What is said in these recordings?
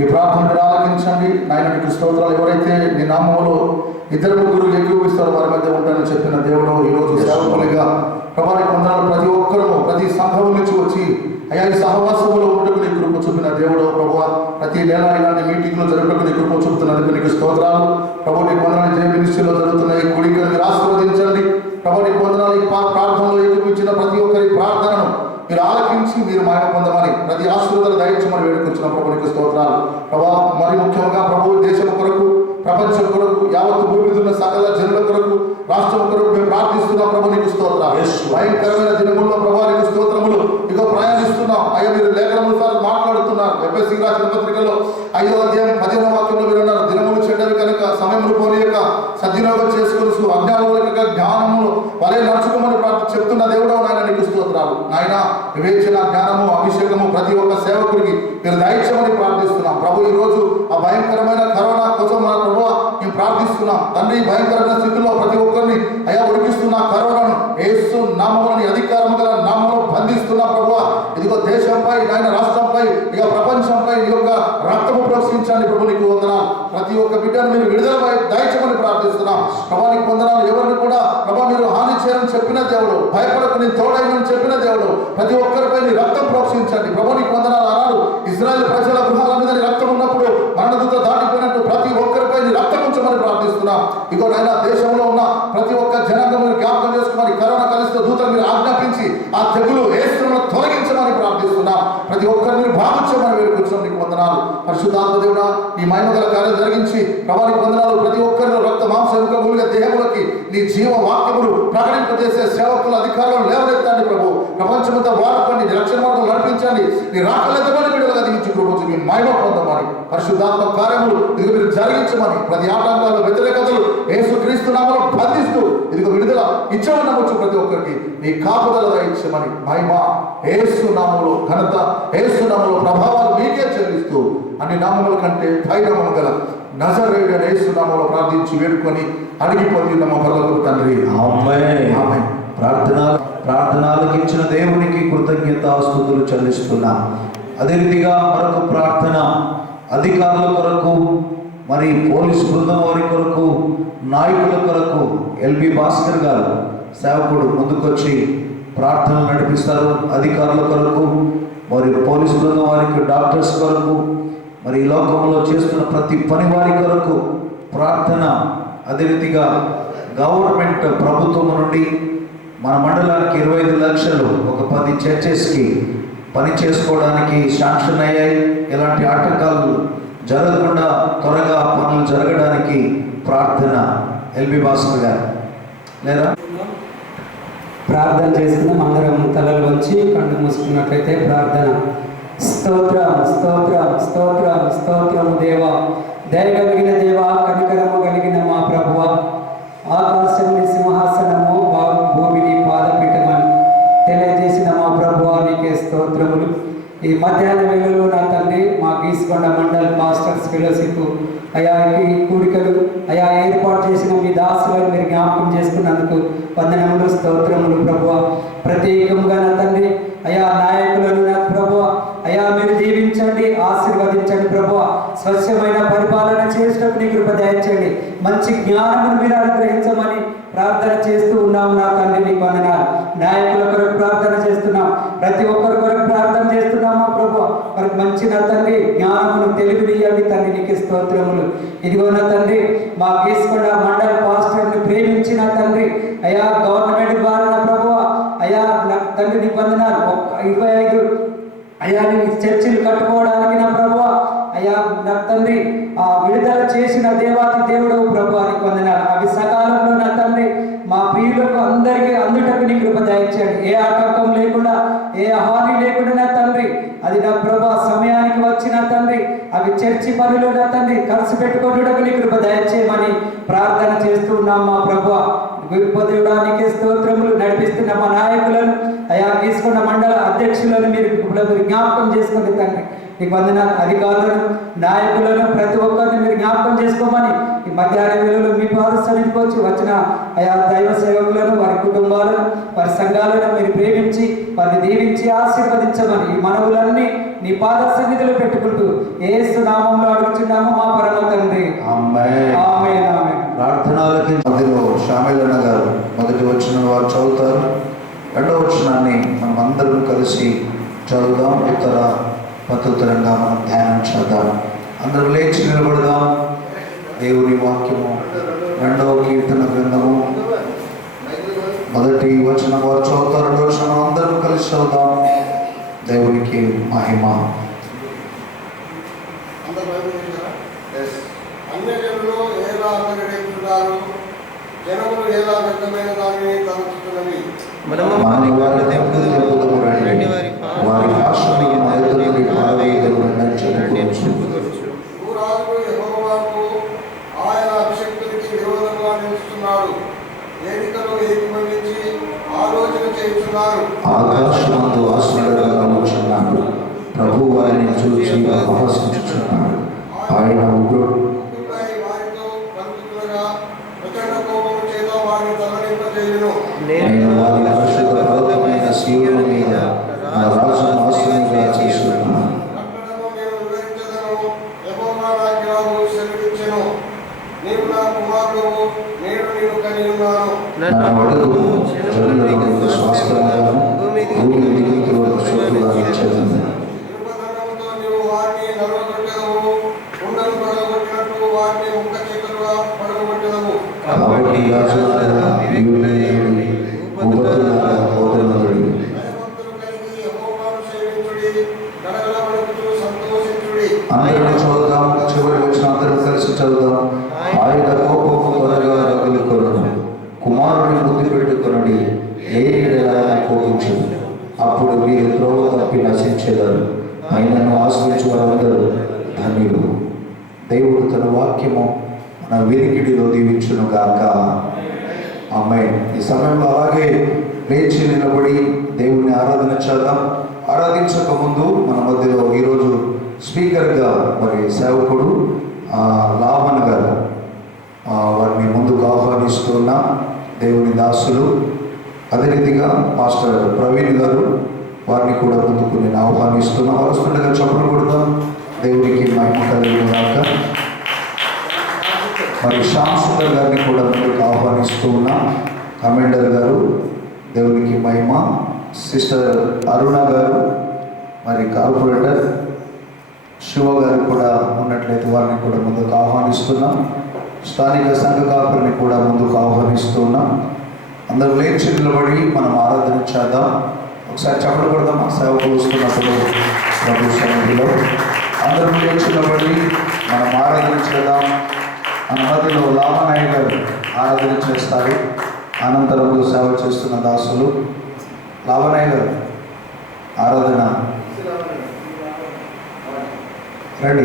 ఈ ప్రార్థన ఆలకించండి నాయన, నీకు స్తోత్రాలు. ఎవరైతే నీ నామములో ఇద్దరు ముగ్గురు ఏకీభవిస్తారో వారి మధ్య ఉంటానని చెప్పిన దేవుడు, ఈరోజు సేవకులుగా ప్రభావిక వందనాలు. ప్రతి ఒక్కరూ ప్రతి సంఘం నుంచి వచ్చి అయ్యా ఈ సహవాసములో ఉండకు నీ కృప చూపిన దేవుడు ప్రభువ, ప్రతి నెల ఇలాంటి మీటింగ్లో జరుపుటకు నీ కృప చూపుతున్నందుకు నీకు స్తోత్రాలు ప్రభు. నీకు వందనాలు. జయ మినిస్ట్రీలో జరుగుతున్న ఈ కూడికను మీరు ఆశీర్వదించండి ప్రభు. నీకు వందనాలు. ఈ ప్రార్థనలో ఏకీభవించిన ప్రతి ఒక్కరి ప్రార్థనను మీరు ఆలకించి మీరు మహిమ పొందమని, ప్రతి ఆశీర్వాదాలు దయచేయమని వేడుకొచ్చిన ప్రభు నీకు స్తోత్రాలు ప్రభా. మరి ముఖ్యంగా ప్రభు దేశం కొరకు, ప్రపంచం కొరకు, యావత్తు భూమి మీద ఉన్న సకల జనుల కొరకు, రాష్ట్రం కొరకు మేము ప్రార్థిస్తున్నాం ప్రభు నీకు స్తోత్రాలు. భయంకరమైన దినముల్లో ప్రభా నీకు స్తోత్రములు. ఇదిగో ప్రయాణిస్తున్నాం అయ్యా, మీరు లేఖనముల ద్వారా మాట్లాడుతున్నారు. ఎఫెసీ రాసిన పత్రికలో 5వ అధ్యాయం 15వ వాక్యంలో మీరు అన్నారు, దినములు చెడ్డవి కనుక సమయములు పోనీయక సద్వినియోగం చేసుకొనుచు అజ్ఞానుల జ్ఞానములు వలె నడుచుకోమని చెప్తున్న దేవుడు నాయన నీకు స్తోత్రాలు. నాయన వివేచన, జ్ఞానము, అభిషేకము ప్రతి ఒక్క సేవకుడికి మీరు దయచేయమని ప్రార్థిస్తున్నాం ప్రభు. ఈ రోజు ఆ భయంకరమైన కరోనా కోసం మన ప్రభు మేము ప్రార్థిస్తున్నాం తండ్రి. భయంకరమైన స్థితిలో ప్రతి ఒక్కరిని అయా ఉడికిస్తున్న కరోనాను యేసు నామములని అధికారము గల నామములో బంధిస్తున్నా ప్రభు. ఇదిగో దేశంపై నాయన, రాష్ట్రంపై, ఇక ప్రపంచంపై నీ యొక్క రక్తము ప్రోక్షించండి ప్రభు నీకు వందనాలు. ప్రతి ఒక్క బిడ్డను మీరు విడుదలపై దయచేయమని ప్రార్థిస్తున్నాం ప్రభా నీకు వందనాలు. ఎవరిని కూడా ప్రభా మీరు హాని చేయని చెప్పిన దేవుడు, భయపడకు నేను తోడైనని చెప్పిన దేవుడు, ప్రతి ఒక్కరిపై నీ రక్తం ప్రోక్షించండి ప్రభు నీకు వందనాలు. అన్నారు ఇజ్రాయెల్ ప్రజల గృహాల మీద నీ రక్తం ఉన్నప్పుడు మరణదూత దాటిపోయినట్టు ప్రతి ఒక్కరిపై నీ రక్తం ఉంచమని ప్రార్థిస్తున్నాం. ఇగో నైనా దేశంలో ఉన్న ప్రతి ఒక్క జనాంగం మీరు జ్ఞాపకం చేసుకుని కరోనా కలిస్తే దూతలు మీరు ఆజ్ఞాపించి ఆ తెగులు యేసును తొలగించమని ప్రార్థిస్తున్నాం. ప్రతి ఒక్కరిని మీరు భావించమని వేడుకొచ్చాం నీకు వందనాలు. పరిశుద్ధాత్మ దేవుడా ఈ మహిమగల కార్యం జరిగించి ప్రభానికి వందనాలు. ప్రతి ఒక్కరిలో రక్త మాంస ఎముకలుగా దేహములకి నీ జీవ వాక్యములు ప్రకటింపజేసే సేవకుల అధికారులను లేవనెత్తండి ప్రభు. ప్రపంచమంతా వాడుకోండి, నీ రక్షణ మార్గం నడిపించండి, నీ రాకలెత్తమని బిడ్డలుగా దిగించి కృప మీ మహిమ పొందమని, పరిశుద్ధాత్మ కార్యములు ఇదిగో మీరు జరిగించమని, ప్రతి ఆటంకాలు వ్యతిరేకతలు యేసు క్రీస్తు నామములో బంధిస్తూ ఇదిగో విడుదల ఇచ్చమని నమ్మొచ్చు ప్రతి ఒక్కరికి నీ కాపుదల దయచేయమని, మహిమ యేసు నామములో, ఘనత యేసు నామములో, ప్రభావాలు మీకే చెల్లిస్తూ అన్ని నామముల కంటే పైనామము గల నజరేయుడైన యేసు నామములో ప్రార్థించి వేడుకొని అడిగి పొందిన మా పరలోకపు తండ్రి ఆమేన్. ఆమేన్. ప్రార్థనలకిచ్చిన దేవునికి కృతజ్ఞతాస్తుతులు చెల్లిస్తున్నాం. అదే రీతిగా మరొక ప్రార్థన అధికారుల కొరకు, మరి పోలీసు బృందం వారి కొరకు, నాయకుల కొరకు ఎల్బి భాస్కర్ గారు సేవకుడు ముందుకొచ్చి ప్రార్థనలు నడిపిస్తారు. అధికారుల కొరకు, మరి పోలీసు బృందం వారికి, డాక్టర్స్ కొరకు, మరి ఈ లోకంలో చేస్తున్న ప్రతి పని వారి కొరకు ప్రార్థన. అదే రీతిగా గవర్నమెంట్ ప్రభుత్వం నుండి మన మండలానికి 25 లక్షలు ఒక 10 చర్చెస్కి పని చేసుకోవడానికి శాంక్షన్ అయ్యాయి. ఎలాంటి ఆటంకాలు జరగకుండా త్వరగా పనులు జరగడానికి ప్రార్థన. ఎల్బి భాస్కర్ గారు లేదా ప్రార్థన చేసుకున్నాం. అందరం తలలు వంచి కళ్ళు మూసుకున్నట్లయితే ప్రార్థన. స్తోత్రం స్తోత్రం స్తోత్రం స్తోత్రం దేవా, దయ కలిగిన దేవా, కనికరము కలిగిన మా ప్రభువ, ఆకాశముని సింహాసనము, భూమిని పాదపీఠమని తెలియజేసిన మా ప్రభువ నీకే స్తోత్రములు. ఈ మధ్యాహ్న వేళలో నా తండ్రి మా గీసుకొండ మండల్ మాస్టర్స్ ఫెలోషిప్ అయా ఈ కూడికలు అయా ఏర్పాటు చేసిన మీ దాసులను మీరు జ్ఞాపకం చేసుకున్నందుకు వందనములు, స్తోత్రములు ప్రభువ. ప్రత్యేకంగా నా తండ్రి అయా నాయకులను నా ప్రభువ అయా మీరు దీవించండి, ఆశీర్వదించండి ప్రభువ. స్వచ్ఛమైన పరిపాలన చేసినప్పుడు నీ కృప దయచేయండి, మంచి జ్ఞానమును మీరు అనుగ్రహించమని ప్రార్థన చేస్తూ ఉన్నాము నా తండ్రి నీకు వందనాలు. నాయకుల కొరకు ప్రార్థన చేస్తున్నాం, ప్రతి ఒక్కరి కొరకు ప్రార్థన చేస్తున్నాము ప్రభు. వారికి మంచి నా తండ్రి జ్ఞానమును, తెలివినియండి తండ్రి నీకు స్తోత్రములు. ఇదిగో నా తండ్రి మా గీసుకొండ మండల పాస్టర్ని ప్రేమించిన తండ్రి అయా గవర్నమెంట్ ద్వారా నా ప్రభు అయా నా తండ్రి నీకు వందనాలు. 25 అయా నీ చర్చిలు కట్టుకోవడానికి నా ప్రభు అయా నా తండ్రి విడుదల చేసిన దేవాది దేవుడు ప్రభు నీకు వందనాలు. అవి సకాలంలో నా తండ్రి మా ప్రియులకు అందరికీ అందుటకు నీ కృప దయచేయండి. ఏ ఆటంకం లేకుండా, ఏ హాని లేకుండా నా తండ్రి అది నా ప్రభు సమయానికి వచ్చిన తండ్రి అవి చర్చి పనులు నా తండ్రి ఖర్చు పెట్టుకోవడానికి నీ కృప దయచేయమని ప్రార్థన చేస్తూ ఉన్నాం మా ప్రభు. గురుపదేవుడానికి స్తోత్రములు. నడిపిస్తున్న మా నాయకులను అయా తీసుకున్న మండల అధ్యక్షులను మీరు జ్ఞాపకం చేసుకోండి తండ్రి. ఈ వందన అధికారులను నాయకులను ప్రతి ఒక్కరిని మీరు జ్ఞాపకం చేసుకోమని ఈ మధ్యాహ్న వేళలో మీ పాద సన్నిధికి వచ్చి వచ్చిన ఆయా దైవ సేవకులను వారి కుటుంబాలను వారి సంఘాలను మీరు ప్రేమించి వారిని దీవించి ఆశీర్వదించమని ఈ మనవులన్నీ నీ పాద సన్నిధిలో పెట్టుకుంటూ యేసు నామంలో అడుగుచున్నాము మా పరమ తండ్రి. ఆమేన్. ఆమేన్. ఆమేన్. ప్రార్థనలకి మధ్యలో షామిలన్న గారు మొదటి వచనం వారు చదువుతారు, రెండవ వచనాన్ని మనం అందరం కలిసి చదువుదాం. ఉత్తర ప్రత్యుత్తరంగా మనం ధ్యానం చేద్దాం. అందరం లేచి నిలబడదాం. దేవుని వాక్యము రెండవ కీర్తన గ్రంథము మొదటి వచనం వారు చదువుతారు, రెండవ వచనం అందరం కలిసి చదువుదాం. దేవునికి మహిమ. అన్యజనులు ఎలా అన్నగడేస్తున్నారు, జనములు ఎలా వ్యక్తమైన దానిని తలచుతున్నవి. వారి భాషను మరుదులని పారవేయదను. భూరాజులు యెహోవాకు ఆయన అభిషక్తునికి విరోధంగా నిలుస్తున్నాడు. వేదికలో ఏకీభవించి ఆలోచన చేస్తున్నారు. ఆకాశమందు ఆశ్చర్యంగా కూర్చున్నాడు. ప్రభు వారిని చూసి అపహసించుచున్నాడు. ఆయన ఉగ్రుడు వారితో పలుకుతుండగా ప్రచండ కోపము చేత వారిని తలనింపజేయును. నేను వారి పరిశుద్ధ పర్వతమైన సీయోను మీద నా రాజును ఆశ్రయంగా చేసుకున్నాను. అక్కడను నేను వివరించదను. యెహోవా నాకిలాగు సెలవిచ్చెను, నీవు నా కుమారుడవు, నేను నిన్ను కని ఉన్నాను. నన్ను అడుగు, జనులకు స్వాస్థ్యముగాను భూమి దిగుకి వరకు చోటుగా ఇచ్చేదను. కృపధనముతో నీవు వారిని నలగొట్టెదవు, కుండను పడగొట్టినట్టు వారిని ముక్క చీకలుగా పడగొట్టెదవు. కాబట్టి యాజకులారా, యూదేయులు, ఉపతులారా, బోధనలుడి, భయభక్తులు కలిగి యెహోవాను సేవించుడి, గడగడవణుకుచు సంతోషించుడి. అందరం చదువుదాం. చివరి వచ్చిన అందరం కలిసి చదువుదాం. ఆయన కోపము త్వరగా రగులుకొనును, కుమారుని బుద్ధి పెట్టుకొనుడి, లేనిడలా కోపించును. అప్పుడు మీరు త్రోవ తప్పి నశించేదారు. ఆయనను ఆశ్రయించు వారందరూ ధన్యులు. దేవుడు తన వాక్యము మన వినికిడిలో దీవించును గాక. ఆమేన్. ఈ సమయంలో అలాగే లేచి నిలబడి దేవుని ఆరాధన చేద్దాం. ఆరాధించక ముందు మన మధ్యలో ఈరోజు స్పీకర్గా మరి సేవకుడు లావణ్ గారు వారిని ముందుకు ఆహ్వానిస్తున్నా. దేవుని దాసులు, అదే రీతిగా మాస్టర్ ప్రవీణ్ గారు వారిని కూడా ముందుకు నేను ఆహ్వానిస్తున్నా. వస్తుండగా చప్పట్లు కొడదాం. దేవునికి మహిమ కలిగినాక మరి శ్యామ్ సుందర్ గారిని కూడా ముందుకు ఆహ్వానిస్తూ ఉన్నా. కమాండర్ గారు, దేవునికి మహిమ. సిస్టర్ అరుణ గారు, మరి కార్పొరేటర్ శివ గారు కూడా ఉన్నట్లయితే వారిని కూడా ముందుకు ఆహ్వానిస్తున్నాం. స్థానిక సంఘ కాపురిని కూడా ముందుకు ఆహ్వానిస్తున్నాం. అందరూ లేచి నిలబడి మనం ఆరాధన చేద్దాం. ఒకసారి చప్పట్లు కొడదాం. సేవకులు వస్తున్నప్పుడు ప్రభు సన్నిధిలో అందరూ లేచి నిలబడి మనం ఆరాధన చేద్దాం. మన మధ్యలో లావణయ్య గారు ఆరాధన చేస్తారు. అనంతరంలో సేవ చేస్తున్న దాసులు లావణయ్య గారు ఆరాధన రండి.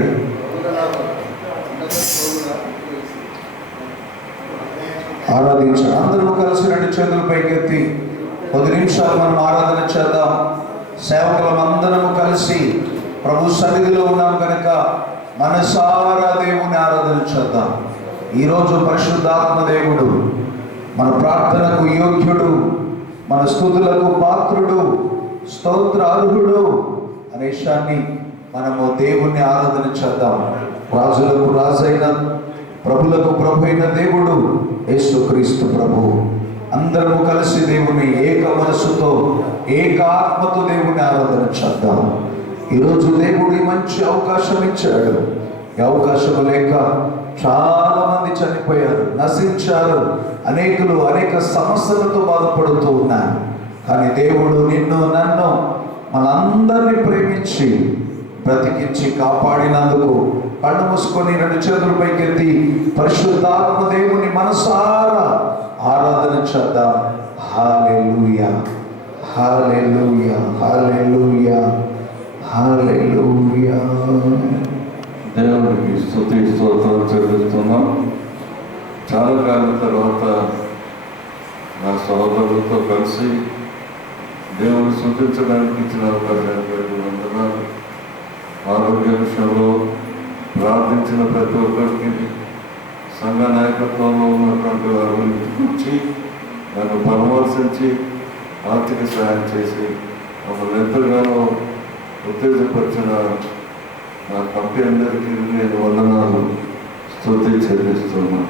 ఆరాధించండి. అందరూ కలిసి రెండు చేతులు పైకెత్తి 10 నిమిషాలు మనం ఆరాధన చేద్దాం. సేవకులం అందరము కలిసి ప్రభు సన్నిధిలో ఉన్నాం కనుక మనసారా దేవుని ఆరాధన చేద్దాం. ఈరోజు పరిశుద్ధాత్మ దేవుడు మన ప్రార్థనకు యోగ్యుడు, మన స్తుతులకు పాత్రుడు, స్తోత్ర అర్హుడు అనే విషయాన్ని మనము దేవుణ్ణి ఆరాధన చేద్దాం. రాజులకు రాజైన ప్రభులకు ప్రభు అయిన దేవుడు యేసుక్రీస్తు ప్రభు. అందరము కలిసి దేవుని ఏక మనసుతో ఏక ఆత్మతో దేవుని ఆరాధన చేద్దాం. ఈరోజు దేవుడు మంచి అవకాశం ఇచ్చాడు. ఈ అవకాశం లేక చాలా మంది చనిపోయారు, నశించారు. అనేకులు అనేక సమస్యలతో బాధపడుతూ ఉన్నారు. కానీ దేవుడు నిన్ను నన్ను మనందరినీ ప్రేమించి బ్రతికించి కాపాడినందుకు కళ్ళు మూసుకొని రెండు చేతుల పైకెత్తి పరిశుద్ధాత్మ దేవుని మనసారా ఆరాధన చేద్దాం. హల్లెలూయా, హల్లెలూయా, హల్లెలూయా, హల్లెలూయా. దేవుడికి స్తుతి స్తోత్రాలు చెల్లిస్తున్నాం. చాలా కాలం తర్వాత నా సహోదరులతో కలిసి దేవుని స్తుతించడానికి ఇచ్చిన అవకాశానికి వందనాలు. ఆరోగ్య విషయంలో ప్రార్థించిన ప్రతి ఒక్కరికి సంఘ నాయకత్వంలో ఉన్నటువంటి వారు వచ్చి నన్ను పరామర్శించి ఆర్థిక సహాయం చేసి మమ్మల్ని ఎంతగానో ఉత్తేజపరిచిన నా కమిటీ అందరికీ నేను వందనాలు స్తుతి చెల్లిస్తున్నాను.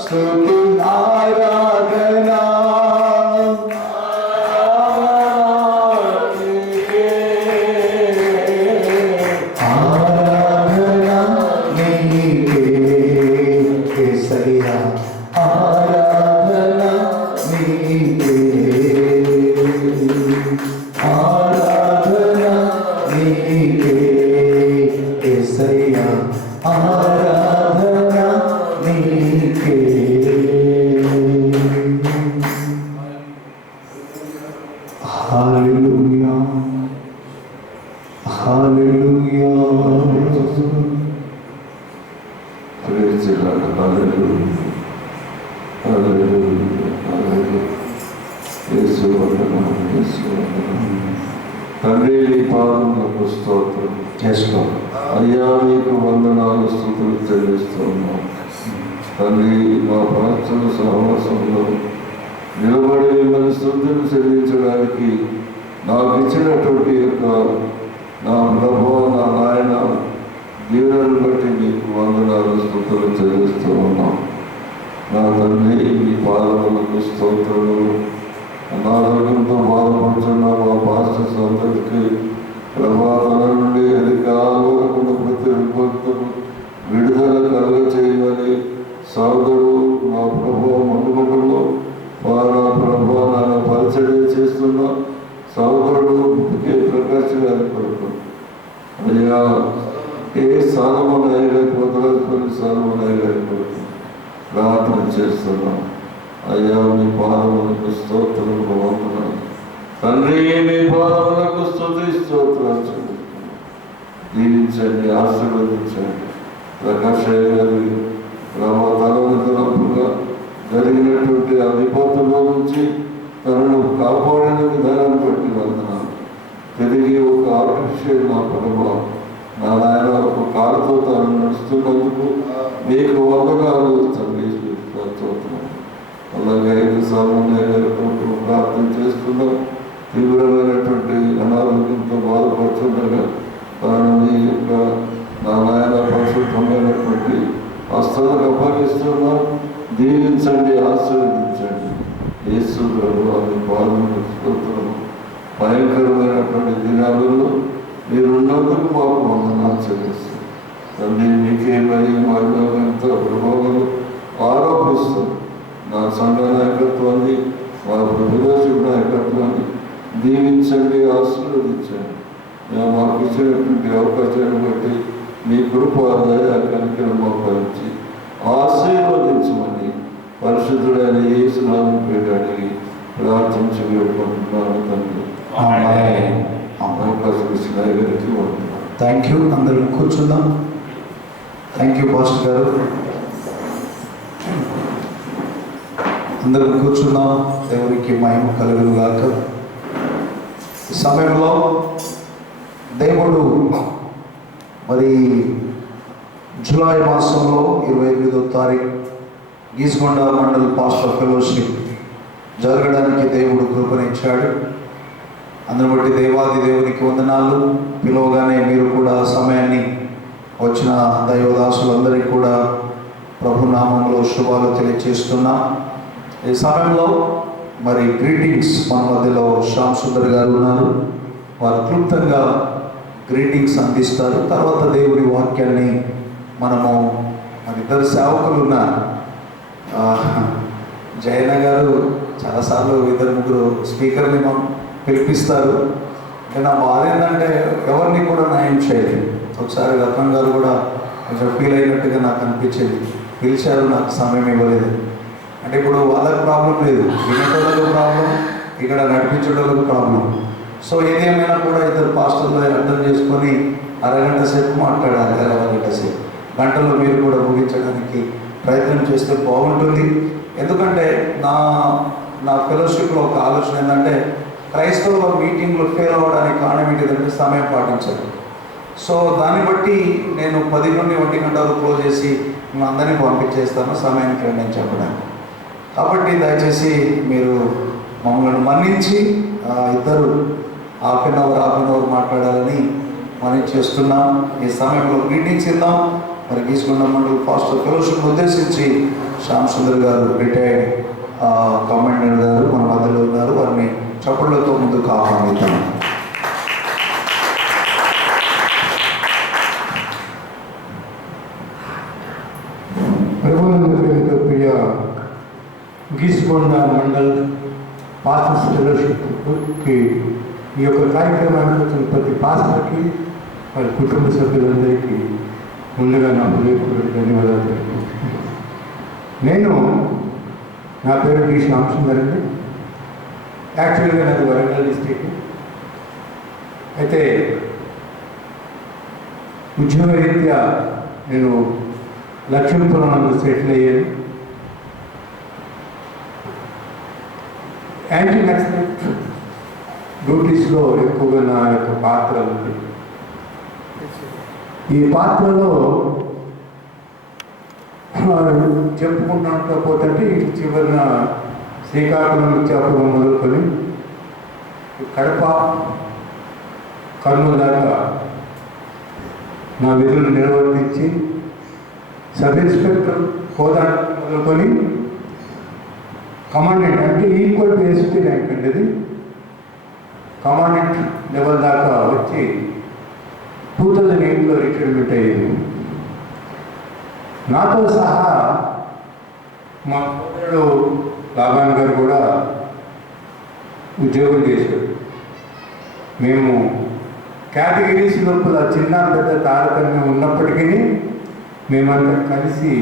స్తుతి ఆరాధన యేసు వందనాలు, యేసు వందనాలు. తండ్రి నీ పాదములకు స్తోత్రం. అయ్యా మీకు వందనాలు, స్తుతులు చెల్లిస్తున్నాం. తండ్రి మా ప్రార్థన సహవాసంలో నిలబడి మిమ్మల్ని స్తుతులు చెల్లించడానికి నాకు ఇచ్చినటువంటి యొక్క నా ప్రభువా, నా నాయన దీవెనలు బట్టి మీకు వందనాలు, స్తుతులు చెల్లిస్తూ ఉన్నాం. నా తండ్రి మీ పాదములకు స్తోత్రములు. అనారోగ్యంతో బాధపడుతున్న మా పాస్టర్స్ అందరికీ ప్రభావం నుండి అధికారులు ప్రతి విభక్తులు విడుదల కలుగ చేయమని సోదరుడు మా ప్రభువ మనుగడలో వారు ప్రభువ నన్ను పరిచర్య చేస్తున్న సోదరుడు కే ప్రకాష్ గారి కొరకు అయ్యా ఏ సాలమోనయ్యపోతలపల్లి సాలమోనయ్య గారి కొరకు ప్రార్థన చేస్తున్నాం. అయ్యా మీ పాదములకు స్తోత్రములు వందనాలు. తండ్రి మీ పాదములకు స్తుతి స్తోత్రాలు చెల్లిస్తున్నాం. దీవించండి, ఆశీర్వదించండి. ప్రకాశయ్య గారి తలపుగా జరిగినటువంటి ఆ విపత్తులో నుంచి తనను కాపాడిన విధానాన్ని బట్టి వందనాలు. తిరిగి ఒక ఆర్టిఫిషియల్ నా ప్రభావం నా నాయన ఒక కారుతో తాను నడుస్తున్నందుకు మీకు వందనాలు తండ్రి. అలాగే సామాన్య ప్రార్థన చేస్తున్నాం. తీవ్రమైనటువంటి అనారోగ్యంతో బాధపడుతుండగా తాను మీ యొక్క నా నాయన పరిశుద్ధమైనటువంటి హస్తాలకు అప్పగిస్తున్నాం. దీవించండి, ఆశీర్వదించండి. యేసు ప్రభువా మీ పాదములకు స్తోత్రము. భయంకరమైనటువంటి దినాలలో మీరున్నందుకు మాకు వందనాలు చెల్లిస్తాం. తండ్రి మీకే మహిమతో ప్రభావాలు ఆరోపిస్తాం. నా సంఘ నాయకత్వాన్ని, మా ప్రజాశివ నాయకత్వాన్ని దీవించండి, ఆశీర్వదించండి. మేము మాకు ఇచ్చినటువంటి అవకాశాన్ని బట్టి మీ కృప దయ కనికరం మాకు ఇచ్చి ఆశీర్వదించమని పరిశుద్ధుడైన యేసు నామమున పేరు అడిగి ప్రార్థించి వేడుకుంటున్నాను తండ్రి. అవకాశం ఇచ్చిన గారికి వందనాలు. Thank you. అందరూ కూర్చుందాం. థ్యాంక్ యూ పాస్టర్ గారు. అందరూ కూర్చున్నాం. దేవునికి మహిమ కలుగును గాక. ఈ సమయంలో దేవుడు మరి జూలై మాసంలో 28వ తారీఖు గీసుకొండ మండల్ పాస్టర్ ఫెలోషిప్ జరగడానికి దేవుడు కృపనిచ్చాడు. అందుని బట్టి దేవాది దేవునికి వందనాలు. పిలువగానే మీరు కూడా సమయాన్ని వచ్చిన దైవదాసులందరికీ కూడా ప్రభునామంలో శుభాలు తెలియజేస్తున్నాం. ఈ సమయంలో మరి గ్రీటింగ్స్ మన మధ్యలో శ్యామ్ సుందర్ గారు ఉన్నారు. వారు క్లుప్తంగా గ్రీటింగ్స్ అందిస్తారు. తర్వాత దేవుడి వాక్యాన్ని మనము మన ఇద్దరు సేవకులు ఉన్నారు. జయన్న గారు చాలాసార్లు ఇద్దరు ముగ్గురు స్పీకర్ని పిలిపిస్తారు. అంటే నా బాధ ఏంటంటే ఎవరిని కూడా న్యాయం చేయలేదు. ఒకసారి రత్నం గారు కూడా కొంచెం ఫీల్ అయినట్టుగా నాకు అనిపించింది. పిలిచారు, నాకు సమయం ఇవ్వలేదు. అంటే ఇప్పుడు వాళ్ళకి ప్రాబ్లం లేదు, వినేటోళ్ళకు ప్రాబ్లం, ఇక్కడ నడిపించేటోళ్ళకు ప్రాబ్లం. సో ఏదేమైనా కూడా ఇద్దరు పాస్టర్లు అర్థం చేసుకొని అరగంట సేపు మాట్లాడాలి, అరగంట సేపు గంటలో మీరు కూడా ముగించడానికి ప్రయత్నం చేస్తే బాగుంటుంది. ఎందుకంటే నా ఫెలోషిప్లో ఒక ఆలోచన ఏంటంటే క్రైస్తవుల మీటింగ్లో ఫెయిల్ అవ్వడానికి కారణం ఏంటిదంటే సమయం పాటించాలి. సో దాన్ని బట్టి నేను 10 నుండి 1 గంట వరకు క్లోజ్ చేసి మేము అందరినీ పంపించేస్తాను సమయానికి నేను చెప్పడానికి. కాబట్టి దయచేసి మీరు మమ్మల్ని మన్నించి ఇద్దరు హాఫ్ అన్ అవర్ మాట్లాడాలని మనం చేస్తున్నాం. ఈ సమయంలో గ్రీటింగ్స్ ఇద్దాం. మరి గీసుకొండ మండల్ పాస్టర్ ఫెలోషిప్ ఉద్దేశించి శ్యామ్ సుందర్ గారు రిటైర్డ్ కమాండర్ గారు మన మధ్యలో ఉన్నారు. వారిని చప్పట్లతో ముందుకు ఆహ్వానిద్దాం. ప్రియ గీసుకొండ మండల్ పాస్టర్స్ ఫెలోషిప్కి ఈ యొక్క కార్యక్రమానికి వచ్చిన ప్రతి పాస్టర్కి వారి కుటుంబ సభ్యులందరికీ ముందుగా నా హృదయపూర్వక ధన్యవాదాలు తెలుపుకుంటున్నాను. నా పేరు డి శ్యామ్ సుందర్ అండి. యాక్చువల్గా నాది వరంగల్ డిస్టిక్. అయితే ఉద్యోగరీత్యా నేను లక్ష్మీపురంలో సెటిల్ అయ్యాను. యాంటీ నక్సలైట్ డ్యూటీస్లో ఎక్కువగా నా యొక్క పాత్ర ఉంది. ఈ పాత్రలో చెప్పుకుంటూ పోతుంటే ఇటు చివరిన శ్రీకాకుళం ఇచ్చాపురం మొదలుకొని కడప కర్నూలు దాకా నా విధులు నిర్వర్తించి సబ్ ఇన్స్పెక్టర్ హోదా మొదలుకొని కమాండెంట్ అంటే ఈక్వల్ టు ఎస్పీ ర్యాంక్ అండి, అది కమాండెంట్ లెవెల్ దాకా వచ్చి 2008లో రిటైర్మెంట్ అయ్యింది. నాతో సహా మా సోదరుడు లాభాన్ గారు కూడా ఉద్యోగం చేశారు. మేము కేటగిరీస్ లోపల చిన్న పెద్ద తారతమ్యం ఉన్నప్పటికీ మేమంతా కలిసి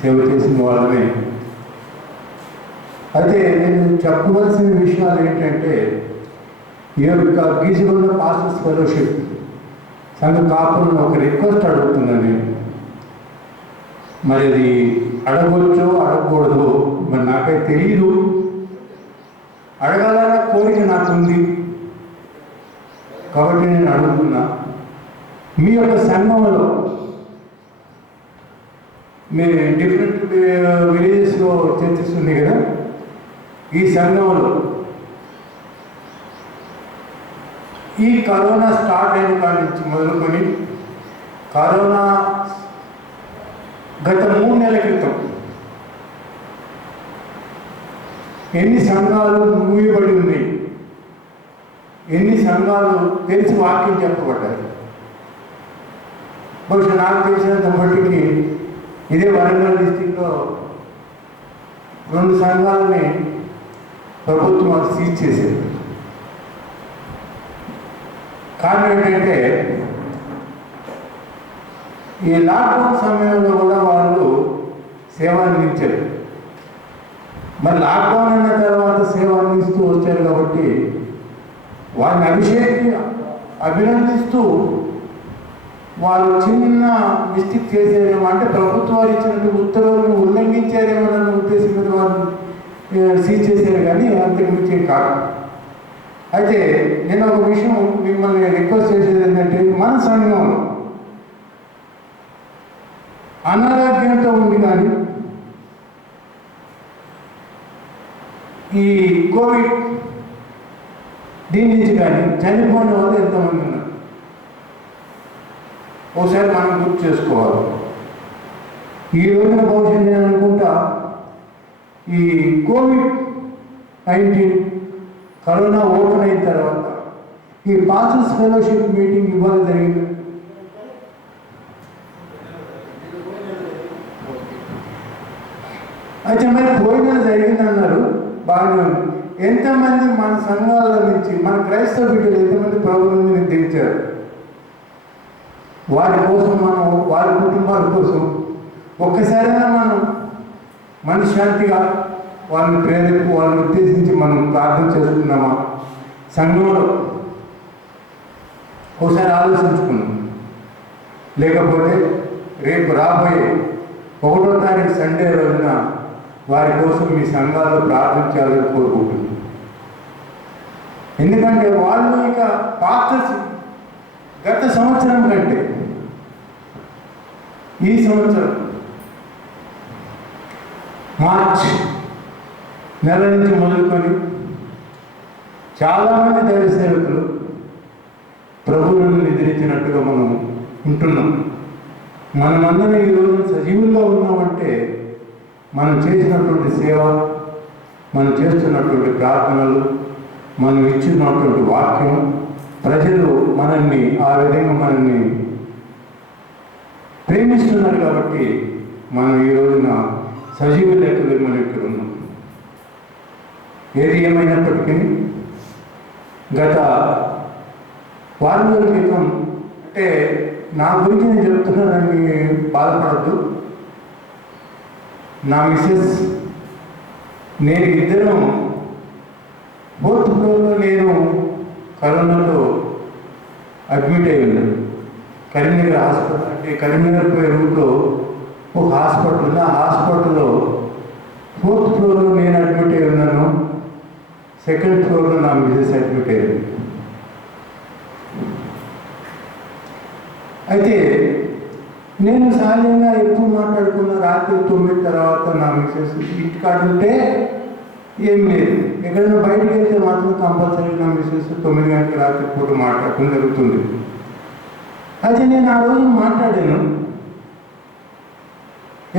సేవ చేసిన వాళ్ళమే. అయితే నేను చెప్పవలసిన విషయాలు ఏంటంటే, ఈ యొక్క గీసుకున్న పాస్టర్స్ ఫెలోషిప్ సంఘ కాపులను ఒక రిక్వెస్ట్ అడుగుతున్నాను నేను. మరి అది అడగవచ్చో అడగకూడదు మరి నాకైతే తెలియదు. అడగాలన్న కోరిక నాకుంది కాబట్టి నేను అడుగుతున్నా. మీ యొక్క సంఘంలో మీ డిఫరెంట్ విలేజెస్లో చర్చెస్ ఉంది కదా, ఈ సంఘంలో ఈ కరోనా స్టార్ట్ అయిన కాడి నుంచి మొదలుకొని కరోనా గత 3 నెలల క్రితం ఎన్ని సంఘాలు మూయబడి ఉన్నాయి, ఎన్ని సంఘాలు తెలిసి వాక్యం చెప్పబడ్డాయి. బహుశా నాకు తెలిసినంత మట్టికి ఇదే వరంగల్ డిస్టిక్లో 2 సంఘాలని ప్రభుత్వం అది సీజ్ చేసేది. కారణం ఏంటంటే, ఈ లాక్డౌన్ సమయంలో కూడా వాళ్ళు సేవ అందించారు. మరి లాక్డౌన్ అయిన తర్వాత సేవ అందిస్తూ వచ్చారు కాబట్టి వారిని అభినందిస్తూ వాళ్ళు చిన్న మిస్టేక్ చేసేదేమో, అంటే ప్రభుత్వాలు ఇచ్చినటువంటి ఉత్తర్వులను ఉల్లంఘించారేమో అన్న ఉద్దేశం మీద వాళ్ళు సీజ్ చేశారు, కానీ అంతకుమించి కాదు. అయితే నేను ఒక విషయం మిమ్మల్ని రిక్వెస్ట్ చేసేది ఏంటంటే, మన సంఘంలో అనారోగ్యంతో ఉంది కానీ ఈ కోవిడ్ దీని నుంచి కానీ చనిపోయిన వాళ్ళు ఎంతమంది ఉన్నారు ఒకసారి మనం గుర్తు చేసుకోవాలి. ఈ రోజున బహుశా నేను అనుకుంటా ఈ COVID-19 కరోనా ఓపెన్ అయిన తర్వాత ఈ పాస్టర్స్ ఫెలోషిప్ మీటింగ్ ఇవ్వాలి జరిగింది. అయితే మరి పోయిన జరిగిందన్నారు, బాగా ఎంతమంది మన సంఘాల నుంచి మన క్రైస్తవ బిడ్డలు ఎంతమంది ప్రభుత్వం నిర్దించారు. వారి కోసం మనం, వారి కుటుంబాల కోసం ఒక్కసారైనా మనం మనశ్శాంతిగా వాళ్ళని ఉద్దేశించి మనం ప్రార్థన చేసుకున్నామా? సంఘంలో ఒకసారి ఆలోచించుకున్నాం. లేకపోతే రేపు రాబోయే 1వ తారీఖు సండే రోజున వారి కోసం మీ సంఘాల్లో ప్రార్థించాలని కోరుకుంటున్నాం. ఎందుకంటే వాళ్ళు ఇక పాస్టర్స్ గత సంవత్సరం కంటే ఈ సంవత్సరం మార్చ్ నెల నుంచి మొదలుకొని చాలామంది దైవ సేవకులు ప్రభువులను నిద్రించినట్టుగా మనం ఉంటున్నాం. మనమందరం ఈరోజు సజీవుల్లో ఉన్నామంటే మనం చేసినటువంటి సేవ, మనం చేస్తున్నటువంటి ప్రార్థనలు, మనం ఇచ్చినటువంటి వాక్యం, ప్రజలు మనల్ని ఆ విధంగా మనల్ని ప్రేమిస్తున్నారు కాబట్టి మనం ఈ రోజున సజీవ లెక్కలు మనం ఇక్కడ ఉన్నాం. ఏది ఏమైనప్పటికీ గత వారం రోజుల క్రితం, అంటే నా గురించి నేను చెప్తున్నానని బాధపడద్దు, నా మిస్సెస్ నేను ఇద్దరం 4th ఫ్లోర్లో నేను కరోనాలో అడ్మిట్ అయి ఉన్నాను. కరీంనగర్ హాస్పిటల్, అంటే కరీంనగర్ పోయే రూట్లో ఒక హాస్పిటల్ ఉంది. ఆ హాస్పిటల్లో 4th ఫ్లోర్లో నేను అడ్మిట్ అయి ఉన్నాను. సెకండ్ ఫ్లోర్లో నా మిసెస్ అడ్మిట్ అయింది. అయితే నేను సహజంగా ఎప్పుడు మాట్లాడుకున్న రాత్రి 9 తర్వాత నా మిసెస్ ఇంటికాడ ఉంటే ఏం లేదు, ఎక్కడైనా బయటకు వెళ్తే మాత్రం కంపల్సరీ నా మిసెస్ 9 గంటలకు రాత్రి పూట మాట్లాడటం జరుగుతుంది. అయితే నేను ఆ రోజు మాట్లాడాను,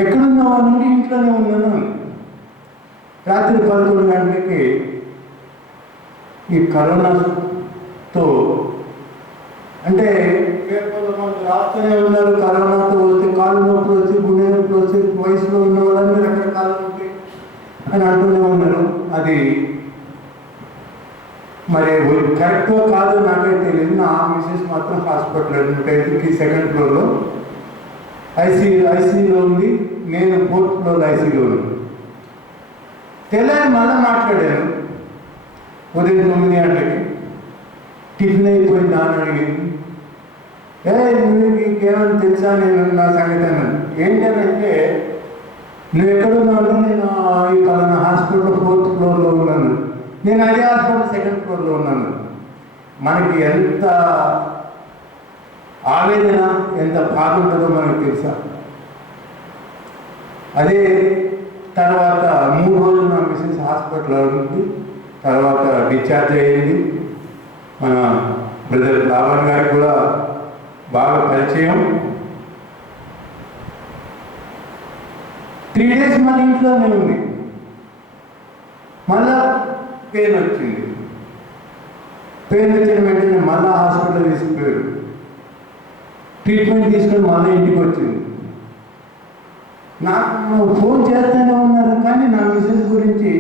ఎక్కడున్నావా నుండి ఇంట్లోనే ఉన్నాను. రాత్రి 11 గంటలకి ఈ కరోనాతో అంటే పేపర్లో మనకు రాస్తూనే ఉన్నారు, కరోనాతో వస్తే కాళ్ళు నొప్పులు వచ్చి గుండె నొప్పులు వచ్చి వయసులో ఉన్న వాళ్ళందరూ రకరకాలు ఉంటాయి అని అంటూనే ఉన్నారు. అది మరి కరెక్ట్గా కాదు నాకైతే తెలియదు. నా మిసెస్ మాత్రం హాస్పిటల్ అడ్మిట్ అయ్యింది, సెకండ్ ఫ్లోర్లో ఐసీయూలో ఉంది, నేను 4th ఫ్లోర్ ఐసీయూలో ఉంది. తెల్లారి మళ్ళీ మాట్లాడాను ఉదయం 9 గంటలకి. టిఫిన్ అయిపోయిందా అని అడిగింది. నువ్వు నీకేమని తెలుసా నేను నా సంగతి అన్నాను. ఏంటంటే నువ్వు ఎక్కడున్నావు? నేను ఈ పలానా హాస్పిటల్ 4th ఫ్లోర్లో ఉన్నాను. నేను అదే హాస్పిటల్ 2nd ఫ్లోర్లో ఉన్నాను. మనకి ఎంత ఆవేదన ఎంత బాధ ఉంటుందో మనకు తెలుసా. అదే తర్వాత 3 రోజులు నా మిసెస్ హాస్పిటల్లో ఉంది. తర్వాత డిశ్చార్జ్ అయ్యింది. మన బ్రదర్ లావణ్ గారికి కూడా బాగా పరిచయం. 3 డేస్ మన ఇంట్లోనే ఉంది. మళ్ళా పెయిన్ వచ్చింది. పెయిన్ వచ్చిన వెంటనే మళ్ళా హాస్పిటల్ తీసుకుపోయారు. ట్రీట్మెంట్ తీసుకొని మళ్ళీ ఇంటికి వచ్చింది. నాకు ఫోన్ చేస్తూనే ఉన్నారు, కానీ నా మిసెస్ గురించి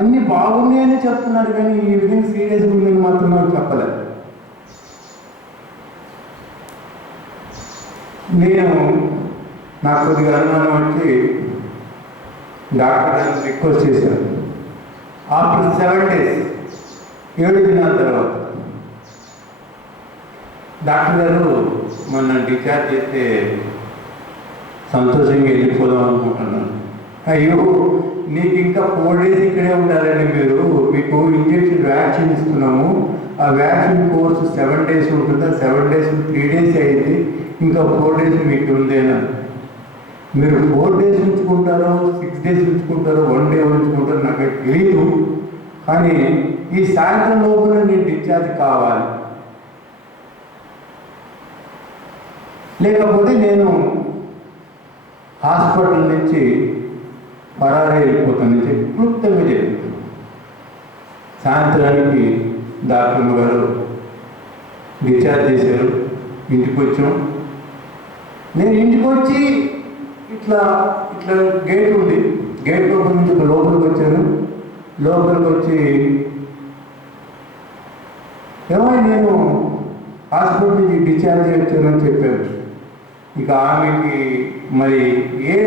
అన్నీ బాగున్నాయని చెప్తున్నారు, కానీ ఈ విధంగా సీరియస్గా ఉందని మాత్రం నాకు చెప్పలేదు. నేను నాకు కొద్దిగా అనుమానం వచ్చి డాక్టర్ గారిని రిక్వెస్ట్ చేశాను. ఆఫ్టర్ 7 డేస్ 7 దినాల తర్వాత డాక్టర్ గారు మొన్న డిశ్చార్జ్ చేస్తే సంతోషంగా వెళ్ళిపోదాం అనుకుంటున్నాను. అయ్యో నీకు ఇంకా 4 డేస్ ఇక్కడే ఉండాలండి, మీకు ఇంజెక్షన్ వ్యాక్సిన్ ఇస్తున్నాము, ఆ వ్యాక్సిన్ కోర్సు 7 డేస్ ఉంటుందా, 7 డేస్ 3 డేస్ అయింది, ఇంకా 4 డేస్ మీకు ఉందేనా. మీరు 4 డేస్ ఉంచుకుంటారో 6 డేస్ ఉంచుకుంటారో 1 డే ఉంచుకుంటారో నాకు తెలియదు, కానీ ఈ సాయంత్రం లోపల నేను డిశ్చార్జ్ కావాలి, లేకపోతే నేను హాస్పిటల్ నుంచి పరారీ వెళ్ళిపోతానని చెప్పి క్లుప్తంగా చెప్పాను. సాయంత్రానికి డాక్టర్ గారు డిశ్చార్జ్ చేశారు. ఇంటికి వచ్చాం. నేను ఇంటికి వచ్చి ఇట్లా ఇట్లా గేట్ ఉంది, గేట్ లోపల నుంచి లోపలికి వచ్చాను. లోపలికి వచ్చి ఏమైనా నేను హాస్పిటల్ నుంచి డిశ్చార్జ్ వచ్చానని చెప్పాను. ఇక ఆమెకి మరి ఏ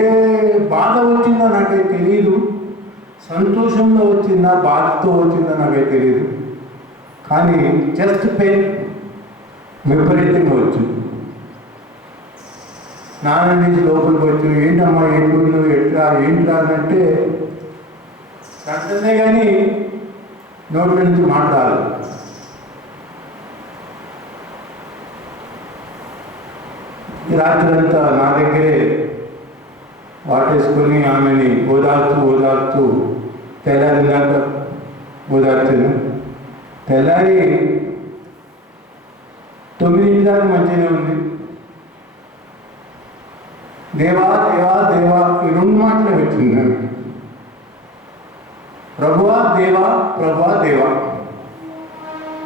బాధ వచ్చిందో నాకైతే తెలియదు, సంతోషంలో వచ్చిందా బాధతో వచ్చిందో నాకైతే తెలియదు, కానీ చెస్ట్ పెయిన్ విపరీతంగా వచ్చింది. స్నానం చేసి లోపలికి వచ్చి ఏంటమ్మా ఏంటి ఎట్లా ఏంటి రాదంటే వెంటనే కానీ నోట్ల నుంచి మాట్లాడాలి. ఈ రాత్రి అంతా నా దగ్గరే వాటేసుకొని ఆమెని ఓదార్తూ తెల్లారిందాక ఓదార్చాను. తెల్లారి 9 దాకా మంచిగానే ఉంది. దేవా దేవా దేవా ఈ 2 మాటలే వచ్చింది నాకు. ప్రభువా దేవా ప్రభువా దేవా.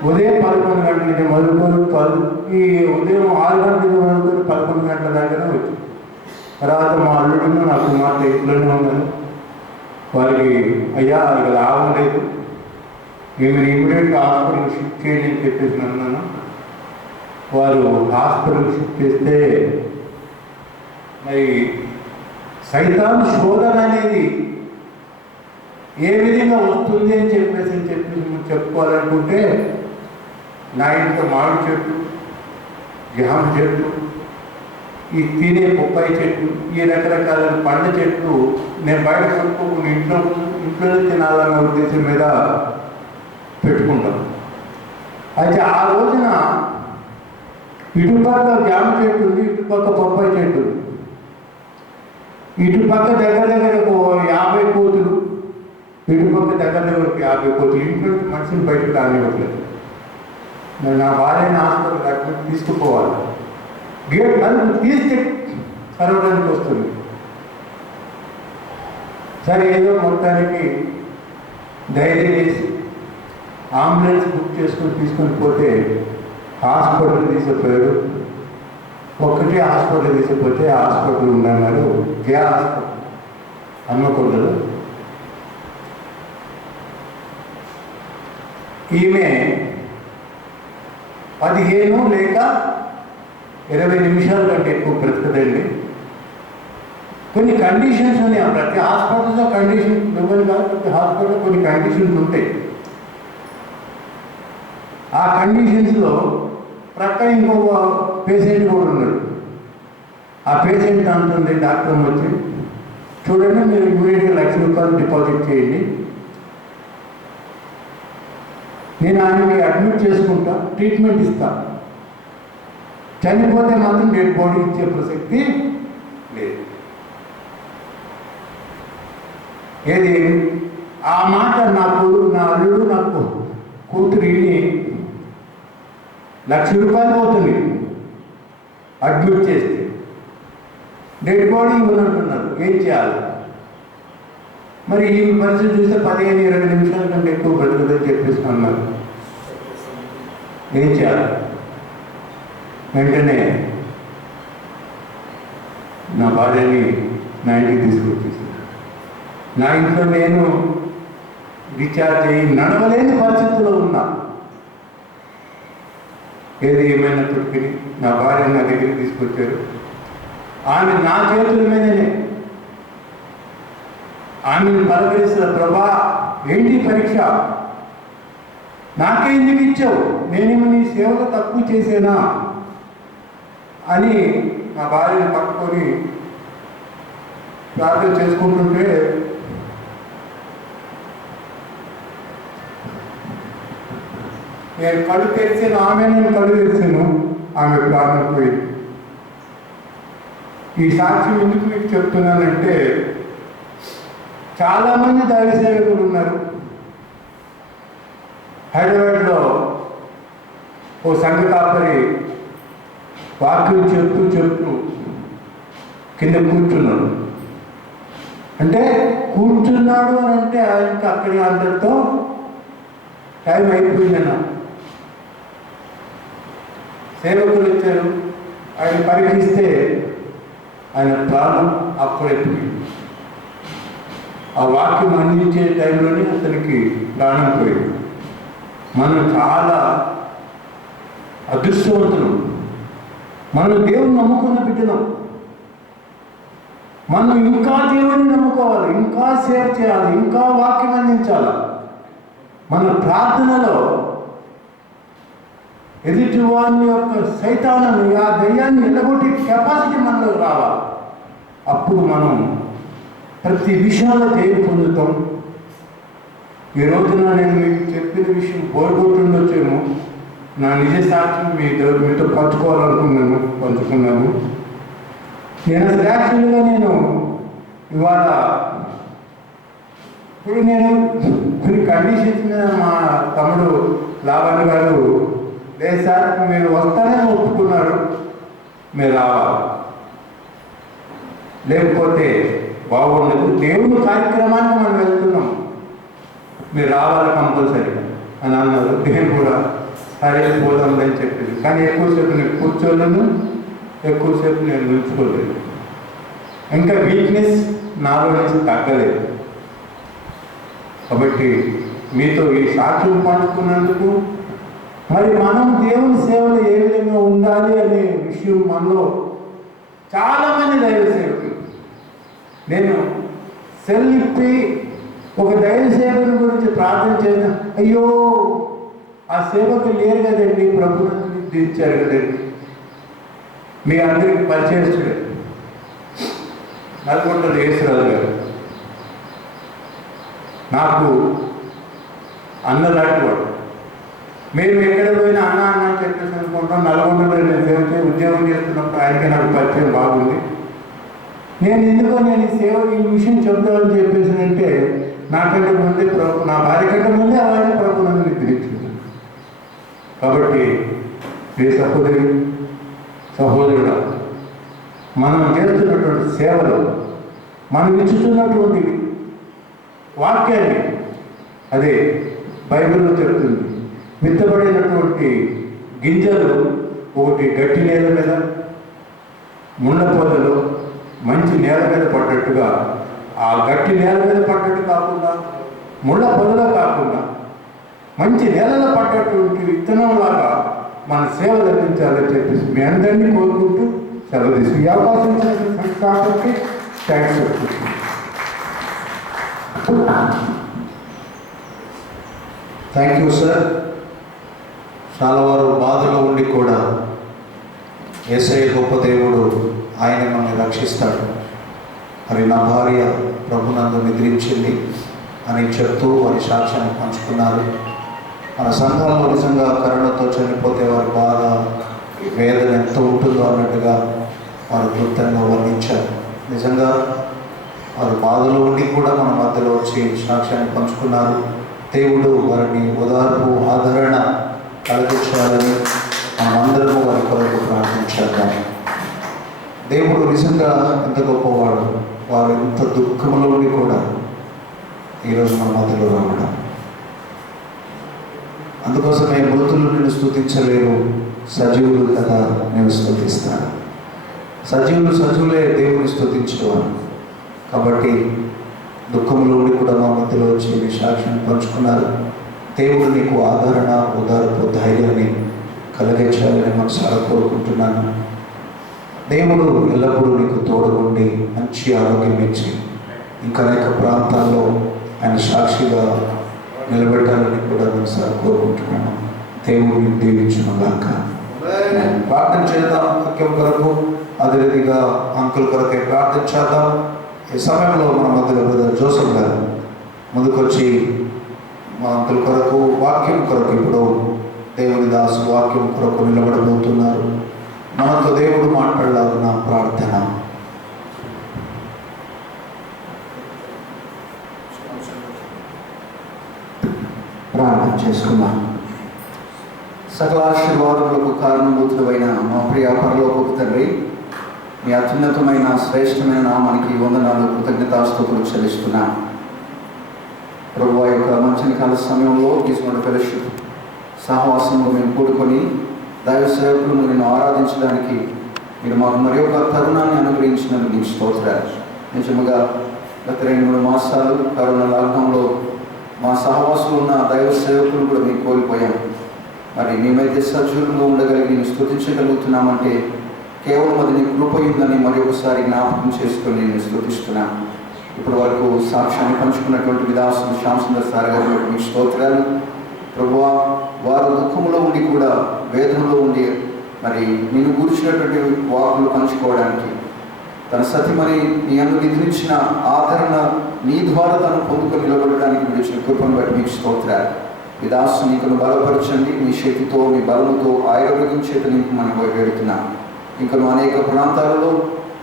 ఉదయం 11 గంటల నుంచి మొదలుకొని ఈ ఉదయం 6 గంటలకు మొదలుకొని 11 గంటల దాకానే వచ్చింది. తర్వాత మా అల్లుడును నా కుమార్తె ఇంట్లోనే ఉన్నారు. వారికి అయ్యా ఇక లాభం లేదు, మేము ఇమీడియట్గా హాస్పిటల్కి షిఫ్ట్ చేయండి అని చెప్పేసి అన్నాను. వారు హాస్పిటల్కి షిఫ్ట్ చేస్తే మరి సైతాన్ శోధన అనేది ఏ విధంగా వస్తుంది అని చెప్పేసి చెప్పుకోవాలనుకుంటే నా ఇంట్లో మామిడి చెట్టు, జామ చెట్టు, ఈ తినే బొప్పాయి చెట్టు, ఈ రకరకాల పండ్ల చెట్లు నేను బయట కొనుక్కోకుండా ఇంట్లోనే తినాలన్న ఉద్దేశం మీద పెట్టుకుంటాం. అయితే ఆ రోజున ఇటుపక్క జామ చెట్టు ఉంది, ఇటుపక్క బొప్పాయి చెట్టు ఉంది. ఇటుపక్క దగ్గర దగ్గర 50 కోతులు, ఇటుపక్క దగ్గర దగ్గర 50 కోతులు. ఇంట్లో మనిషిని బయటకు రానివ్వట్లేదు. మరి నా భార్యని హాస్పిటల్ అడ్మిట్ తీసుకుపోవాలి. గేట్ తలుపు తీస్తే కరవడానికి వస్తుంది. సరే ఏదో మొత్తానికి ధైర్యం చేసి అంబులెన్స్ బుక్ చేసుకొని తీసుకొని పోతే హాస్పిటల్ తీసుకుపోయాడు. ఒక్కటే హాస్పిటల్ తీసుకుపోతే హాస్పిటల్ ఉన్నారు, కే హాస్పిటల్ హన్మకొండలో. ఈమె 15 లేక 20 నిమిషాల కంటే ఎక్కువ బ్రతకదండి. కొన్ని కండిషన్స్ ఉన్నాయి. ప్రతి హాస్పిటల్లో కండిషన్ ఇవ్వని కాదు, ప్రతి హాస్పిటల్లో కొన్ని కండిషన్స్ ఉంటాయి. ఆ కండిషన్స్లో ప్రక్క ఇంకొక పేషెంట్ కూడా ఉన్నాడు. ఆ పేషెంట్ అంటుంది డాక్టర్ వచ్చి, చూడండి మీరు ఇమీడియట్గా ₹1,00,000 డిపాజిట్ చేయండి, నేను ఆయనకి అడ్మిట్ చేసుకుంటా, ట్రీట్మెంట్ ఇస్తా, చనిపోతే మాత్రం డెడ్ బాడీ ఇచ్చే ప్రసక్తి లేదు. ఏది ఆ మాట నా అల్లుడు నాకు కూతురిని ₹1,00,000 పోతుంది అడ్మిట్ చేస్తే, డెడ్ బాడీ ఇవ్వనంటున్నారు. ఏం చేయాలి? మరి ఈ పరిస్థితి చూస్తే 15-20 నిమిషాల కంటే ఎక్కువ బ్రతకదని చెప్పేసి అన్నారు. ఏం చేయాలి? వెంటనే నా భార్యని నా ఇంటికి తీసుకొచ్చేసాను. నా ఇంట్లో నేను రీఛార్జ్ అయ్యి నడవలేని పరిస్థితుల్లో ఉన్నా. ఏది ఏమైనా తొక్కిని నా భార్య నా దగ్గరికి తీసుకొచ్చారు. ఆమె నా చేతుల మీదనే ఆమెను పలకరిస్తున్న, ప్రభా ఏంటి పరీక్ష, నాకే ఎందుకు ఇచ్చావు, నేనేమో నీ సేవలు తక్కువ చేసేనా అని నా భార్యను పట్టుకొని ప్రార్థన చేసుకుంటుంటే నేను కళ్ళు తెరిచాను, నేను కళ్ళు తెరిచాను, ఆమె ప్రాణం పోయింది. ఈ సాక్ష్యం ఎందుకు మీకు చెప్తున్నానంటే, చాలామంది దైవ సేవకులు ఉన్నారు. హైదరాబాద్లో ఓ సంఘ కాపరి వాక్యం చెప్తూ కింద కూర్చున్నాడు. అంటే కూర్చున్నాడు అని అంటే ఆయనకి అక్కడి అందరితో టైం అయిపోయిందన్న. సేవకులు వచ్చారు, ఆయన పరీక్షిస్తే ఆయన ప్రాణం అప్పుడైపోయింది. ఆ వాక్యం అందించే టైంలోనే అతనికి ప్రాణం పోయింది. మనం చాలా అదృష్టవంతులు. మనం దేవుని నమ్ముకున్న బిడ్డలం. మనం ఇంకా దేవుని నమ్ముకోవాలి, ఇంకా సేవ చేయాలి, ఇంకా వాక్యం అందించాలి. మన ప్రార్థనలో ఎదుటి వారి యొక్క సైతాన్ని, ఆ దయ్యాన్ని ఎల్లగొట్టి కెపాసిటీ మనలో రావాలి. అప్పుడు మనం ప్రతి విషయంలో జయం పొందుతాం. ఈ రోజున నేను మీకు చెప్పిన విషయం బోర్గొట్టుండొచ్చేమో, నా నిజ సాక్ష్యం మీతో పంచుకున్నాను. నేను అసలు యాక్చువల్గా ఇవాళ ఇప్పుడు నేను కొన్ని కండిషన్స్ మీద మా తమ్ముడు లాభాని గారు, లేదు సార్ మీరు వస్తానే ఒప్పుకున్నారు, మీరు రావాలి, లేకపోతే బాగుండదు, దేవుని కార్యక్రమానికి మనం వెళ్తున్నాం, మీరు రావాలి కంపల్సరీ అని అన్నారు. నేను కూడా సరే పోదాందని చెప్పింది. కానీ ఎక్కువసేపు నేను కూర్చోలేను, ఎక్కువసేపు నేను నిలుచుకోలేదు. ఇంకా వీక్నెస్ నాలో నుంచి తగ్గలేదు. కాబట్టి మీతో ఈ సాక్ష్యం పంచుకున్నందుకు, మరి మనం దేవుని సేవలో ఏ విధంగా ఉండాలి అనే విషయం మనలో చాలామంది దైవ సేవకులు, నేను సెల్ఫీ ఒక దైవ సేవకుని గురించి ప్రార్థన చేసిన, అయ్యో ఆ సేవకు లేరు కదండి, ప్రభుత్వం దించారు కదండి. మీ అందరికీ పరిచయస్తుడే నల్గొండ యేసురాజు గారు. నాకు అన్నలాంటి వాడు. మేము ఎక్కడ పోయినా అన్న అన్న అని చెప్పేసి అనుకుంటాం. నల్గొండలో నేను సేవ ఉద్యోగం చేస్తున్నప్పుడు ఆయనకి నాకు పరిచయం బాగుంది. నేను ఈ సేవ ఈ విషయం చెప్తామని చెప్పేసి అంటే నాకంటే ముందే ప్రభు, నా భార్య కంటే ముందే అలాగే ప్రభు నన్ను నిద్రించింది. కాబట్టి ఏ సహోదరుడు మనం చేస్తున్నటువంటి సేవలు, మనం ఇచ్చుతున్నటువంటి వాక్యాన్ని, అదే బైబిల్లో చెప్తుంది, విత్తబడినటువంటి గింజలు ఒకటి గట్టి నేల మీద, ముళ్ళ పొదలు మంచి నేల మీద పడ్డట్టుగా, ఆ గట్టి నేల మీద పడ్డట్టు కాకుండా, ముళ్ళ పొదలో కాకుండా మంచి నేలలో పడ్డటువంటి విత్తనంలాగా మన సేవ లభించాలని చెప్పేసి మీ అందరినీ కోరుకుంటూ సెలవు తీసుకు ఈ అవకాశం కాబట్టి థ్యాంక్స్ చెప్తున్నాను. Thank you sir. చాలా వారు బాధలో ఉండి కూడా యేసయ్య గొప్ప దేవుడు, ఆయన మనల్ని రక్షిస్తాడు, మరి నా భార్య ప్రభునందు నిద్రించింది అని చెప్తూ వారి సాక్ష్యాన్ని పంచుకున్నారు. మన సంఘాల్లో నిజంగా కరోనాతో చనిపోతే వారి బాధ వేదన ఎంత ఉంటుందో అన్నట్టుగా వారు క్లుప్తంగా వర్ణించారు. నిజంగా వారు బాధలో ఉండి కూడా మన మధ్యలో వచ్చి సాక్ష్యాన్ని పంచుకున్నారు. దేవుడు వారిని ఓదార్పు, ఆదరణ కలిగించాలని మనమందరము వారి కొరకు ప్రార్థించాలి. దేవుడు నిజంగా ఎంత గొప్పవాడు. వారు ఎంత దుఃఖంలో ఉండి కూడా ఈరోజు మన మధ్యలో రావడం, అందుకోసమే మృతులు నేను స్తుతించలేరు, సజీవులు కదా నేను స్తుతిస్తాను. సజీవులే దేవుని స్తుతించేవారు. కాబట్టి దుఃఖంలో ఉండి కూడా మా మధ్యలో వచ్చి మీ సాక్ష్యాన్ని పంచుకున్నారు. దేవుడు నీకు ఆదరణ, ఓదార్పు, ధైర్యాన్ని కలిగించాలని మనసారా కోరుకుంటున్నాను. దేవుడు ఎల్లప్పుడూ నీకు తోడుగుండి మంచి ఆరోగ్యం ఇచ్చి ఇంకా అనేక ప్రాంతాల్లో ఆయన సాక్షిగా నిలబెట్టాలని కూడా మనసారా కోరుకుంటున్నాను. దేవుడిని దీవించునుగాక. ప్రార్థన చేద్దాం. వాక్యం కొరకు, అదే రీతిగా అంకుల్ కొరకే ప్రార్థన చేద్దాం. ఈ సమయంలో మన మధ్యలో బ్రదర్ జోసఫ్ గారు ముందుకొచ్చి మా అంకుల్ కొరకు, వాక్యం కొరకు, ఇప్పుడు దేవుని దాసు వాక్యం కొరకు నిలబడబోతున్నారు. మనతో దేవుడు మాట్లాడాలన్న ప్రార్థన. ప్రార్థన చేసుకున్నాం. సకల ఆశీర్వాదములకు కారణభూతులైన మా ప్రియ పరలోకపు తండ్రి, మీ అత్యున్నతమైన శ్రేష్టమైన నామానికి వందనాలు, కృతజ్ఞతాస్తుతులు చెల్లిస్తున్నాను. ప్రభువా యొక్క మంచి కాల సమయంలో తీసుకున్న ఫెలోషిప్ సహవాసంలో మేము కూడుకొని దైవ సేవకులను నేను ఆరాధించడానికి మీరు మాకు మరి ఒక తరుణాన్ని అనుగ్రహించినందుకు మీకు స్తోత్రాలు. నిజముగా గత 2-3 మాసాలు కరోనా లాక్డౌన్లో మా సహవాసులు ఉన్న దైవ సేవకులు కూడా మేము కోల్పోయాం. మరి మేమైతే సజీవులుగా ఉండగలిగి నేను స్తుతించగలుగుతున్నామంటే కేవలం అది నీ కృప ఉందని మరి ఒకసారి జ్ఞాపకం చేసుకొని నేను స్తుతిస్తున్నాను. ఇప్పటి వరకు సాక్ష్యాన్ని పంచుకున్నటువంటి విదాసులు శ్యామసుందర్ సార్ గారు మీకు స్తోత్రాలు. ప్రభువా, వారు దుఃఖంలో ఉండి కూడా, వేదనలో ఉండి మరి నేను కూర్చున్నటువంటి వాకులు పంచుకోవడానికి, తన సతిమని నీ అందు నిద్రించిన ఆదరణ నీ ద్వారా తను పొందుకొని నిలబడడానికి మీరు ఇచ్చిన కృపను బట్టి మీకు స్తోత్రాలు. విదాసు నీకును బలపరచండి, మీ శక్తితో, మీ బలముతో, ఆయుర్వేదం చేత నీకు మనం వేడుతున్నాం. ఇంకను అనేక ప్రాంతాలలో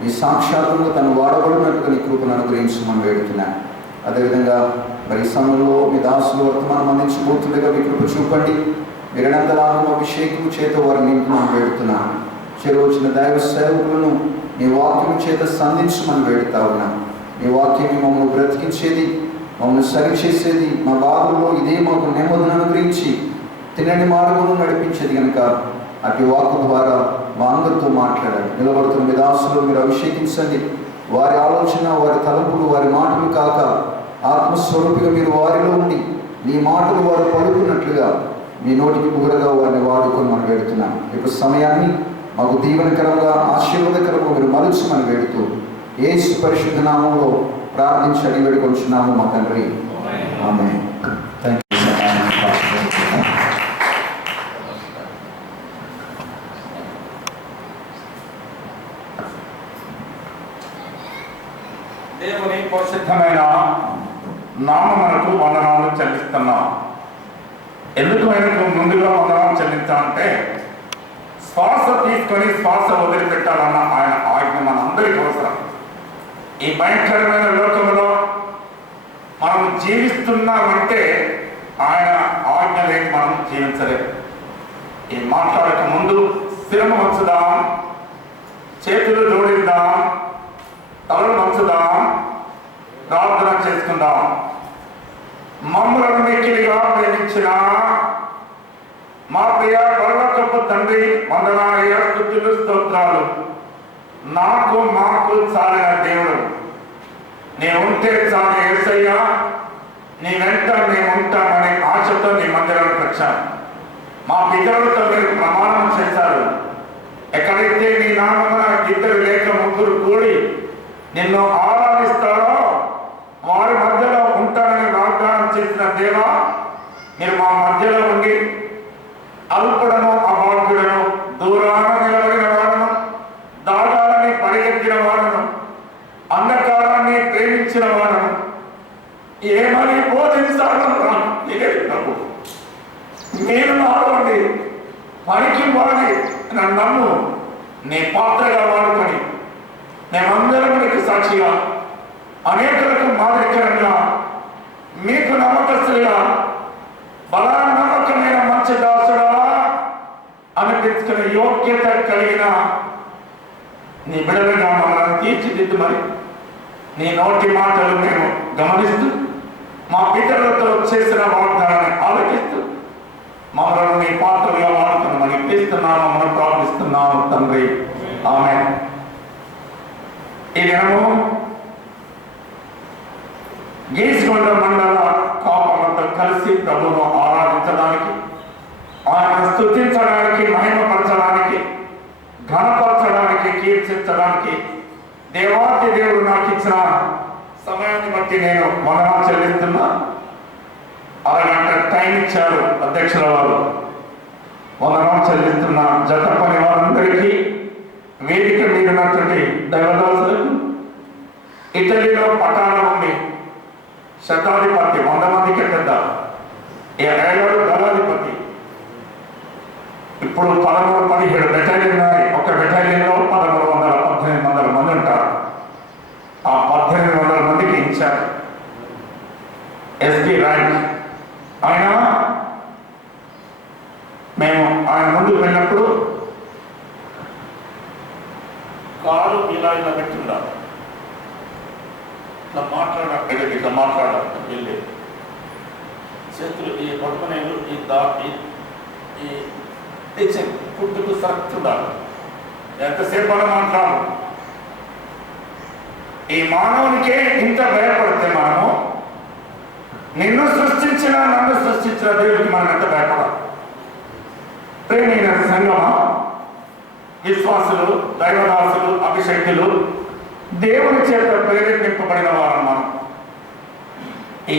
మీ సాక్షాత్తుగా తను వాడబడినట్టుగా నీ కృపను అనుగ్రహించమని వేడుతున్నాను. అదేవిధంగా మరి ఈ సమయంలో మీ దాసులు వర్తమానం అందించబోతుండగా మీ కృప చూపండి. మీరంతలాగం అభిషేకం చేత వారిని నింపుమని వేడుతున్నాను. చెరువచ్చిన దైవ సేవకులను మీ వాక్యం చేత సంధించమని వేడుతా ఉన్నాను. మీ వాక్యం మమ్మల్ని బ్రతికించేది, మమ్మల్ని సరిచేసేది, మా బాధల్లో ఇదే మాకు నెమ్మదిని అనుగ్రహించి తినని మార్గంలో నడిపించేది కనుక అటు వాక్కు ద్వారా మా అందరితో మాట్లాడాలి. నిలబడుతున్న మీ దాసులు మీరు అభిషేకించండి. వారి ఆలోచన, వారి తలంపులు, వారి మాటలు కాక ఆత్మస్వరూపిగా మీరు వారిలో ఉండి నీ మాటలు వారు పలుకున్నట్లుగా మీ నోటికి బుగరగా వారిని వాడుకొని మనం వేడుతున్నాం. ఇప్పుడు సమయాన్ని మాకు దీవెనకరంగా, ఆశీర్వాదకరంగా మీరు మలుచమని వేడుతూ యేసు పరిశుద్ధ నామంలో ప్రార్థించి అడిగి వేడుకొంచున్నాము మా తండ్రి. ఆమేన్. దేవుని పరిశుద్ధమైన నామమునకు వందనాలు చెల్లిస్తున్నాం. ఎందుకు ఆయనకు ముందుగా వందనాలు చెల్లించాలంటే శ్వాస తీసుకొని శ్వాస వదిలిపెట్టాలన్న ఆయన ఆజ్ఞ మనందరికీ అవసరం. ఈ భయంకరమైన లోకంలో మనం జీవిస్తున్నామంటే ఆయన ఆజ్ఞ లేని మనం జీవించలేము. ఈ మాట్లాడక ముందు స్థిరము వంచుదాం, చేతులు జోడిద్దాం, తలలు వంచుదాం, ప్రార్థన చేసుకుందాం. మమ్మలను మిక్కిలిగా ప్రేమించిన మా ప్రియ పరలోకపు తండ్రి, వందనాలయ స్తుతులు స్తోత్రాలు. నాకు మాకు చాలిన దేవుడు, నీ ఉంటే చాలు యేసయ్యా, నీ వెంట మేము ఉంటామనే ఆశతో నీ మందిరానికి వచ్చాను. మా పితరులతో మీరు ప్రమాణం చేశారు, ఎక్కడైతే నీ నామమున ఇద్దరు లేక ముగ్గురు కూడి నిన్ను ఆరాధిస్తారో వారి మధ్యలో ఉంటానని వాగ్దానం చేసిన దేవా, మీరు మా మధ్యలో ఉండి అల్పుడను అభాగ్యుడను, దూరాన నిలబడిన వాడను, దాగాలని పరిగెత్తిన వాడను, అంధకారాన్ని ప్రేమించిన వాడను, ఏమని బోధించాలో నాకు తెలియదు ప్రభు. మీరు నాలోని పనికి వాడి నన్ను నీ పాత్రగా వాడుకొని మేమందరం నీకు సాక్షిగా, అనేకులకు మాదిరికరంగా, మీకు నమ్మకస్తులుగా, బలా నమ్మకమైన మంచి దాసుడా అనిపించుకునే యోగ్యత కలిగిన నీ బిడ్డలుగా మమ్మల్ని తీర్చిదిద్దుమని నీ నోటి మాటలు మేము గమనిస్తూ మా పితరులతో చేసిన వాగ్దానాన్ని ఆలోచిస్తూ మమ్మల్ని నీ పాత్రలుగా వాడుతున్నామని ఇస్తున్నాము, మనం ప్రార్థిస్తున్నాము తండ్రి. ఆమేన్. ఈ దినము గీసుకొండ మండల కాపలతో కలిసి ప్రభువును ఆరాధించడానికి, ఆయన స్తుతించడానికి, మహిమపరచడానికి, ఘనపరచడానికి, కీర్తించడానికి దేవాది దేవుడు నాకు ఇచ్చిన సమయాన్ని బట్టి నేను వందనాలు చెల్లిస్తున్నా. అరగంట టైం ఇచ్చారు అధ్యక్షుల వారు. వందనాలు చెల్లిస్తున్న జత పని వారందరికీ, వేదిక మీద ఉన్నటువంటి దైవదాసులకు, ఇటలీలో పటాల ఉంది శతాధిపతి 100 మందికి పెద్ద, 7 దళాధిపతి. ఇప్పుడు 13-17 బెటాలియన్ ఉన్నాయి. ఒక బెటాలియన్లో 1300-1800 మంది ఉంటారు. ఆ 1800 మందికి ఇన్ఛార్జ్ ఎస్పీ ర్యాంక్ ఆయన. మేము ఆయన ముందుకు వెళ్ళినప్పుడు కారు ఇలా పెట్టుండాలి, ఇట్లా మాట్లాడాలి, వెళ్ళి చేతులు ఈ పట్టుకునేలు ఈ దాటి ఈ పుట్టుకు సరక్తుండాలి. ఎంతసేపు మనం మాట్లాడు. ఈ మానవునికే ఇంత భయపడితే మనము నిన్ను సృష్టించిన నన్ను సృష్టించిన దేవుడికి మనం ఎంత భయపడాలి. ప్రేమైన సంగమా, విశ్వాసులు, దైవదాసులు, అభిషక్తులు, దేవుని చేత ప్రేరేపింపబడిన వారు మనం. ఈ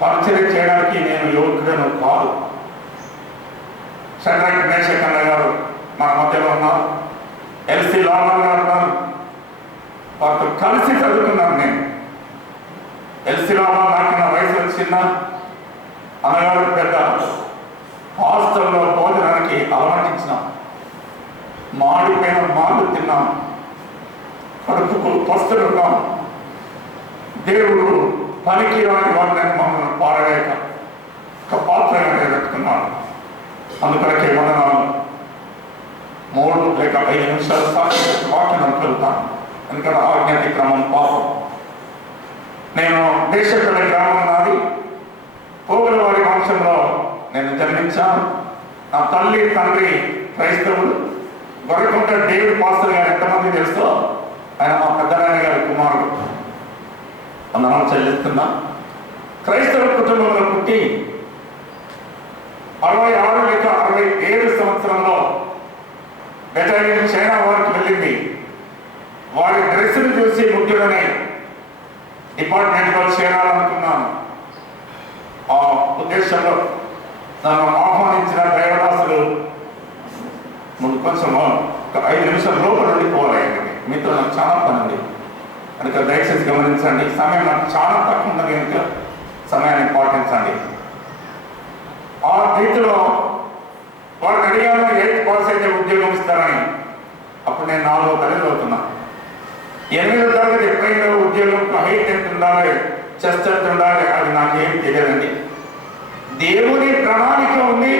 పరిచయం చేయడానికి నేను యోగ్యుడను కాదు. షడ్రక్ మేషక్ అన్న గారు మన మధ్యలో ఉన్నారు, ఎల్సి లాభన్ గారు ఉన్నారు. వారితో కలిసి చదువుకున్నాను నేను. ఎల్సి లాభన్ నాకు నా వయసు వచ్చిన అన్నగారు పెద్ద. హాస్టల్లో భోజనానికి అలవాటించినాం, మాడిపోయిన మాలు తిన్నాం, కడుపుకు పస్తులున్నాం. దేవుడు పనికి రాని వారిని మమ్మల్ని పారవేయక ఒక పాత్రగా నిలబెట్టుకున్నాడు. అందుకొరకే వందనాలు. 3 లేక 5 నిమిషాలు సాక్షి వాక్యం వెళ్తాను, ఎందుకంటే ఆజ్ఞాతి క్రమం పాపం. నేను దేశపల్లి గ్రామం నాది, పోగుల వారి వంశంలో నేను జన్మించాను. నా తల్లి తండ్రి క్రైస్తవులు. గొర్రెకుంట డేవిడ్ పాస్టర్ గారు ఎంతమంది తెలుసో, ఆయన మా పెద్దనాయన గారి కుమారుడు. వందనాలు చెల్లిస్తున్నా. క్రైస్తవ కుటుంబంలో పుట్టి 66 లేక 67 సంవత్సరంలో బెటాలియన్ చైనా వారికి వెళ్ళింది. వారి డ్రెస్సులు చూసి ముఖ్యుడనే డిపార్ట్మెంట్లో చేరాలనుకున్నాను. ఆ ఉద్దేశంలో నన్ను ఆహ్వానించిన దైవదాసులు ముందు కొంచెం ఒక 5 నిమిషాల లోపల ఉండిపోవాలి. మీతో నాకు చాలా పని ఉంది కనుక దయచేసి గమనించండి. సమయం నాకు చాలా తక్కువ ఉన్నది కనుక సమయాన్ని పాటించండి. ఆ రీతిలో వాడిని అడిగాను 8th పాస్ అయితే ఉద్యోగం ఇస్తారని. అప్పుడు నేను 4వ తరగతి అవుతున్నా. 8వ తరగతి ఎప్పుడైనా ఉద్యోగం హైట్ ఎంత ఉండాలి, చెస్ట్ ఎంత ఉండాలి, అది నాకేం తెలియదండి. దేవుని ప్రణాళిక ఉంది.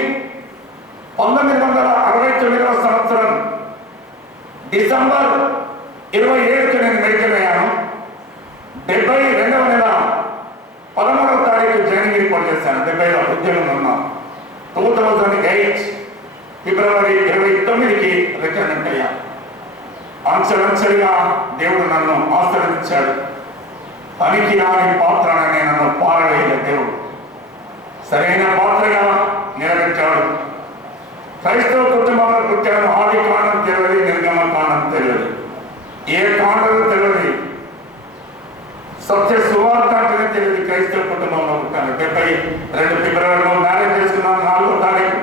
1969వ సంవత్సరం డిసెంబర్ 27కి నేను మెడికల్ అయ్యాను. 72వ నెల 13వ తారీఖు జాయినింగ్ రిపోర్ట్ చేశాను. 70లో ఉద్యోగం ఉన్నాను. 2008 ఫిబ్రవరి 29కి రిటైర్మెంట్ అయ్యాను. అంచెలంచెలుగా దేవుడు నన్ను ఆశీర్వదించాడు. పనికి రాని పాత్రని నన్ను పారవేయలేదు దేవుడు. సరైన పాత్రగా నిలబెట్టాడు. క్రైస్తవ కుటుంబంలో పుట్టాను. ఆది కాండం తెలియదు, నిర్గమ కాండం తెలియదు, ఏ కాండం తెలియదు, సత్య సువార్త అంటేనే తెలియదు. క్రైస్తవ కుటుంబంలో పుట్టాను. 72 ఫిబ్రవరిలో మ్యారేజ్ చేసుకున్నాను 4వ తారీఖు.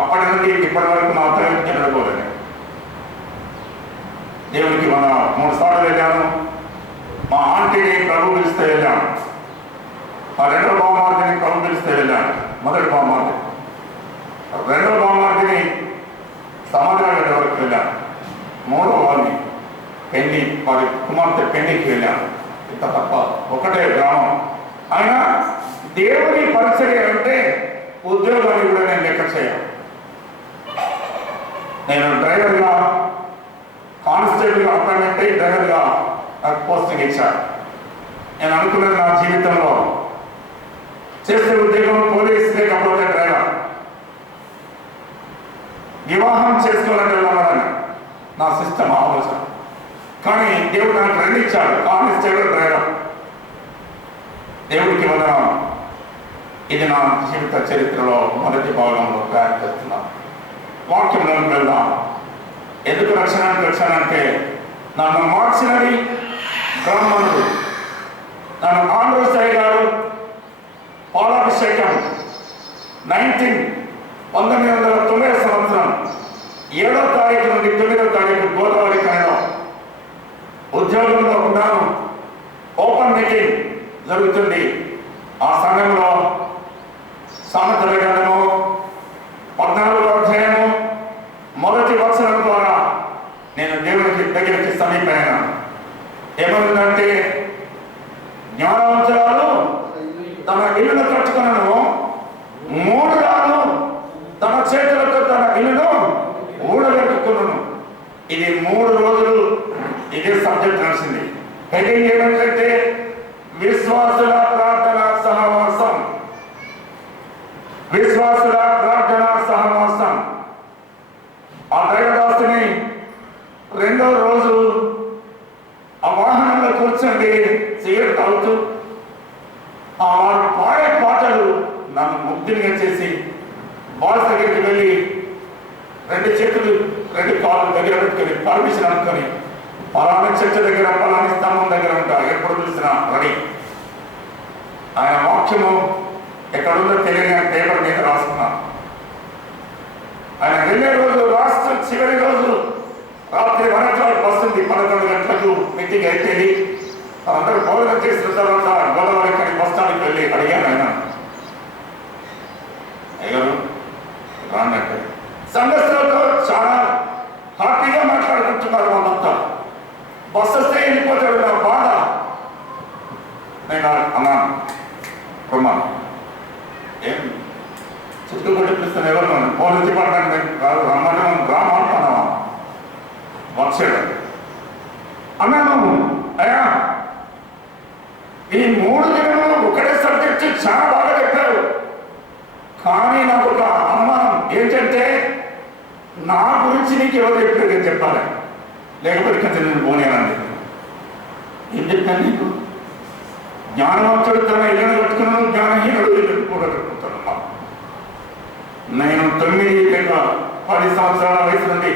అప్పటి నుండి ఇప్పటి వరకు నా తల్లికి వెళ్ళకూడదు. దేవునికి మన 3 సార్లు వెళ్ళాను. మా ఆంటీని ప్రభు పిలిస్తే వెళ్ళాను. మా 2వ బావమార్దిని ప్రభు పిలిస్తే వెళ్ళాను. మొదటి బావమార్ది, 2వ బావమార్దిని సమాధానం వరకు వెళ్ళాను. 3వ వారిని పెళ్లి, వారి కుమార్తె పెళ్లికి వెళ్ళాను. ఇంత తప్ప ఒకటే గ్రామం. అయినా దేవుని పరిచర్య అంటే ఉద్యోగాన్ని కూడా నేను లెక్క చేయను. నేను డ్రైవర్గా, కానిస్టేబుల్గా అపాయింట్మెంట్ అయ్యి డ్రైవర్గా పోస్టింగ్ ఇచ్చాను. నేను అనుకున్నది నా జీవితంలో చేసే ఉద్యోగం పోలీస్, లేకపోతే డ్రైవర్. వివాహం చేసుకోవాలంటే వెళ్ళాలని నా సిస్టమ్ ఆలోచన. కానీ దేవుడు నాకు 2 ఇచ్చాడు, కానిస్టేబుల్, డ్రైవర్. దేవుడికి వందనం. ఇది నా జీవిత చరిత్రలో మొదటి భాగంలో ప్రయాణం చేస్తున్నాను. వాక్యంలోకి వెళ్దాం. ఎందుకు రక్షణకు వచ్చానంటే నన్ను మార్చినది బ్రాహ్మణుడు. నన్ను ఆంధ్రసాయి గారు పాలాభిషేకం 1990 సంవత్సరం 7వ తారీఖు నుండి 9వ తారీఖు గోదావరి కనిలో ఉద్యోగంలో ఉన్నాను. ఓపెన్ మీటింగ్ జరుగుతుంది. ఆ సమయంలో సామెతల గ్రంథము 14వ అధ్యాయము మొదటి వచనం ద్వారా నేను దేవునికి దగ్గరికి సమీపైనా. ఏమవుతుందంటే, జ్ఞానవంతురాలు తన ఇల్లును కట్టుకున్నాను, మూఢురాలు తన చేతులతో తన ఇల్లును ఊడబెట్టుకున్నాను. ఇది 3 రోజులు ఇదే సబ్జెక్ట్ నడిచింది. హెడ్డింగ్ ఏమంటే విశ్వాసుల ప్రార్థన సహవాసం. విశ్వాసుల ప్రార్థన సహవాసం. ఆ దైవదాసుని 2వ రోజు ఆ వాహనంలో కూర్చోండి సిగరెట్ తాగుతూ ఆ వారు పాడే పాటలు నన్ను ముగ్ధునిగా చేసి బాస్ దగ్గరికి వెళ్ళి 2 చేతులు 2 కాళ్ళు దగ్గర పెట్టుకొని పర్మిషన్ అనుకొని పలానా చర్చ దగ్గర, పలాని స్తంభం దగ్గర ఉంటారు. ఎప్పుడు పిలిచినా రెడీ. ఆయన వాక్యము ఎక్కడుందో తెలియని పేపర్ మీద రాసుకున్నాను. ఆయన వెళ్ళే రోజు, రాష్ట్ర చివరి రోజు రాత్రి 1 o'clock వస్తుంది. 11 గంటలకు మీటింగ్ అయిపోయింది. అందరూ భోజనం చేసిన తర్వాత గోదావరి కానీ బస్ స్టాండ్కి వెళ్ళి అడిగాను. ఆయన అయ్యారు రానంటే సంఘస్థులతో చాలా హ్యాపీగా మాట్లాడుకుంటున్నారు. వాళ్ళంతా బస్సు వస్తే వెళ్ళిపోతాడు. నా బాధ. నేను అన్నాను, రమ్మను. ఏం చుట్టూ కొట్టిపిస్తాను, ఎవరు పోలీస్ డిపార్ట్మెంట్ కాదు, రమ్మని రామంటున్నావా వచ్చాడు అన్నాను. అయ్యా, ఈ 3 దినములు ఒకటే సబ్జెక్ట్ చాలా బాగా చెప్పారు. కానీ నాకు ఒక అనుమానం ఏంటంటే, నా గురించి నీకు ఎవరు చెప్పారు చెప్పాలి, లేకపోతే కొంచెం నేను పోనేనండి. ఏం చెప్పాను నీకు? జ్ఞానవంతుడు తన ఇళ్ళను కట్టుకున్నాను, జ్ఞానహీనుడు ఇల్లు కూడా కట్టుకుంటాను. నేను 9 లేక 10 సంవత్సరాల వయసు నుండి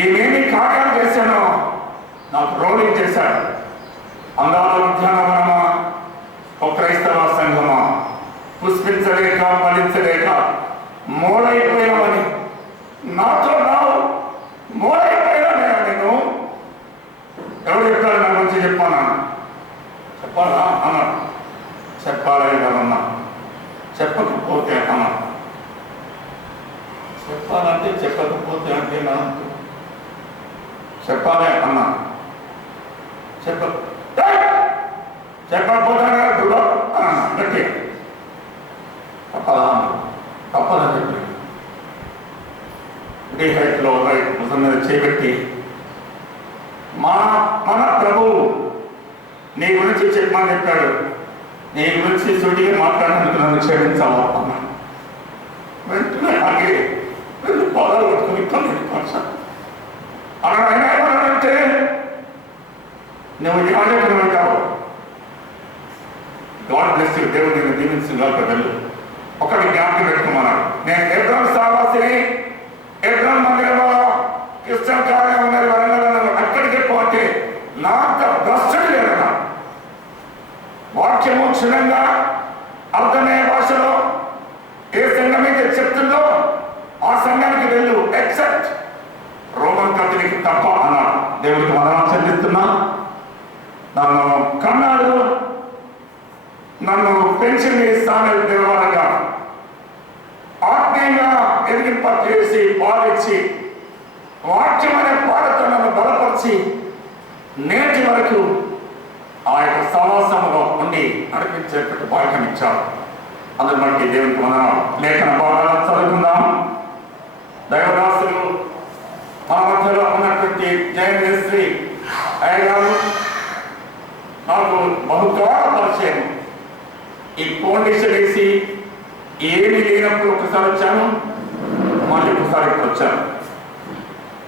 ఏమేమి కార్యాలు చేశానో నాకు రోలింగ్ చేశాడు. అందాల ఉద్యానవనమా, ఒక క్రైస్తవ సంఘమా, పుష్పించలేక ఫలించలేక మోడైపోయామని నాతో రావు. మోడైపోయినా నేను ఎవరు చెప్పారు నా గురించి చెప్పాను. చెప్పాలా అన్నాడు. చెప్పాలి కదన్నా, చెప్పకపోతే అన్నాడు. చెప్పాలంటే చెప్పకపోతే అంటే నా చెప్పాలి అన్నా చెప్పకపోతే గట్టి తప్పదా తప్పదని చెప్పి ఇదే హైట్లో ముసం మీద చేపెట్టి మన ప్రభువు నీ గురించి చెప్పమని చెప్పాడు, నీ గురించి సూటిగా మాట్లాడడానికి నన్ను క్షమించాలా అన్నా. వెంటనే ఆగి రెండు పాదాలు పట్టుకుని కళ్ళు ఆయన ఏమన్నాడంటే, నువ్వు యాజకుడు అంటావు, గాడ్ బ్లెస్ యు, దేవుడు నేను దీవించుగాక వెళ్ళు. ఒకటి జ్ఞాపకం పెట్టుకున్నాడు, నేను ఎబ్రాహిం సావాసిని, ఎబ్రాహిం మందిరంలో క్రిస్టియన్ కార్యం ఉన్నది వరంగల్, అక్కడికి పోతే నాకు భ్రష్టుడు లేదన్నా. వాక్యము క్షుణ్ణంగా అర్థమయ్యే భాషలో ఏ సంఘం అయితే చెప్తుందో ఆ సంఘానికి వెళ్ళు, ఎక్సెప్ట్ రోమన్ కథలిక్ తప్ప అన్నాడు. దేవుడికి వందనాలు చెల్లిస్తున్నా. నన్ను కన్నాడు, నన్ను పెన్షన్ ఇస్తాను దేవాలగా ఆత్మీయంగా ఎదిగింప చేసి పాలించి వాక్యం అనే పాటతో నన్ను బలపరిచి నేటి వరకు ఆ యొక్క సమాసంలో ఉండి నడిపించేటట్టు భాగ్యం ఇచ్చారు. అందరి బట్టి దేవునికి వందనాలు. లేఖన భాగాలను చదువుకుందాం. దైవదాసులు మన మధ్యలో ఉన్నటువంటి జయశ్రీ అయ్యగారు నాకు బహుకాల పరిచయం. ఈ ఫౌండేషన్ వేసి ఏమీ లేనప్పుడు ఒకసారి వచ్చాను, మళ్ళీ ఒకసారి ఇప్పుడు వచ్చాను.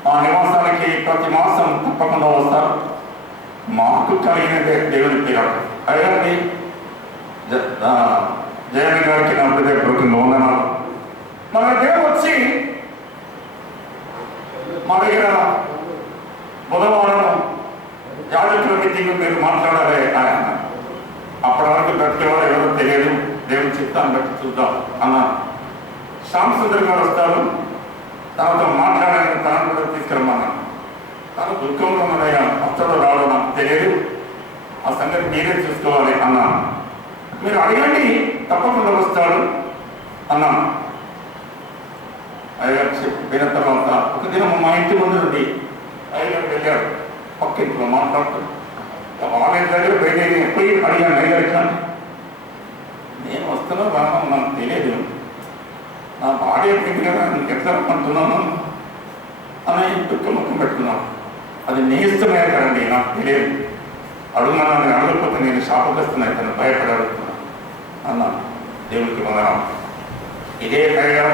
మా నివాసానికి ప్రతి మాసం తప్పకుండా వస్తారు. మాకు కలిగినదే దేవుని పేరు. అయ్యారండి జయని గారికి నా హృదయపూర్వకంగా వందనాలు. మన దేవుడు వచ్చి మా దగ్గర బుధవారం యాజకుల మీటింగ్ మీరు మాట్లాడాలి ఆయన. అప్పటి వరకు పెట్టేవారు ఎవరో తెలియదు, దేవుని చిత్తాన్ని బట్టి చూద్దాం అన్న. శ్యామ్ సుందర్ గారు వస్తారు, తనతో మాట్లాడాలని తనను కూడా తీసుకురమ్మన్నా. తను దుఃఖంలో ఉన్నదయ్యా, వస్తాడో రావడో నాకు తెలియదు, ఆ సంగతి మీరే చూసుకోవాలి అన్నా. మీరు అడగండి, తప్పకుండా వస్తాడు అన్నాను. అయ్యగారు చెప్పిన తర్వాత ఒక దినం మా ఇంటి ముందు నుండి అయ్యగారు వెళ్ళాడు. పక్క ఇంట్లో మాట్లాడుతూ వాళ్ళ ఇంటి దగ్గర బయట పోయి అడిగాను, అయ్యగారు కానీ నేను వస్తున్నా రాను నాకు తెలియదు, నా భార్య పోయింది కదా, నీకు ఎట్లా రమ్మంటున్నాను అని దుఃఖముఖం పెట్టుకున్నాను. అది నీ ఇష్టమే కదండి, నాకు తెలియదు, అడుగున్నాను. నేను అడగకపోతే నేను శాపగ్రస్తున్నా, తను భయపడి అడుగుతున్నాను అన్నాను. దేవునికి వందనాలు. ఇదే అయ్యగారు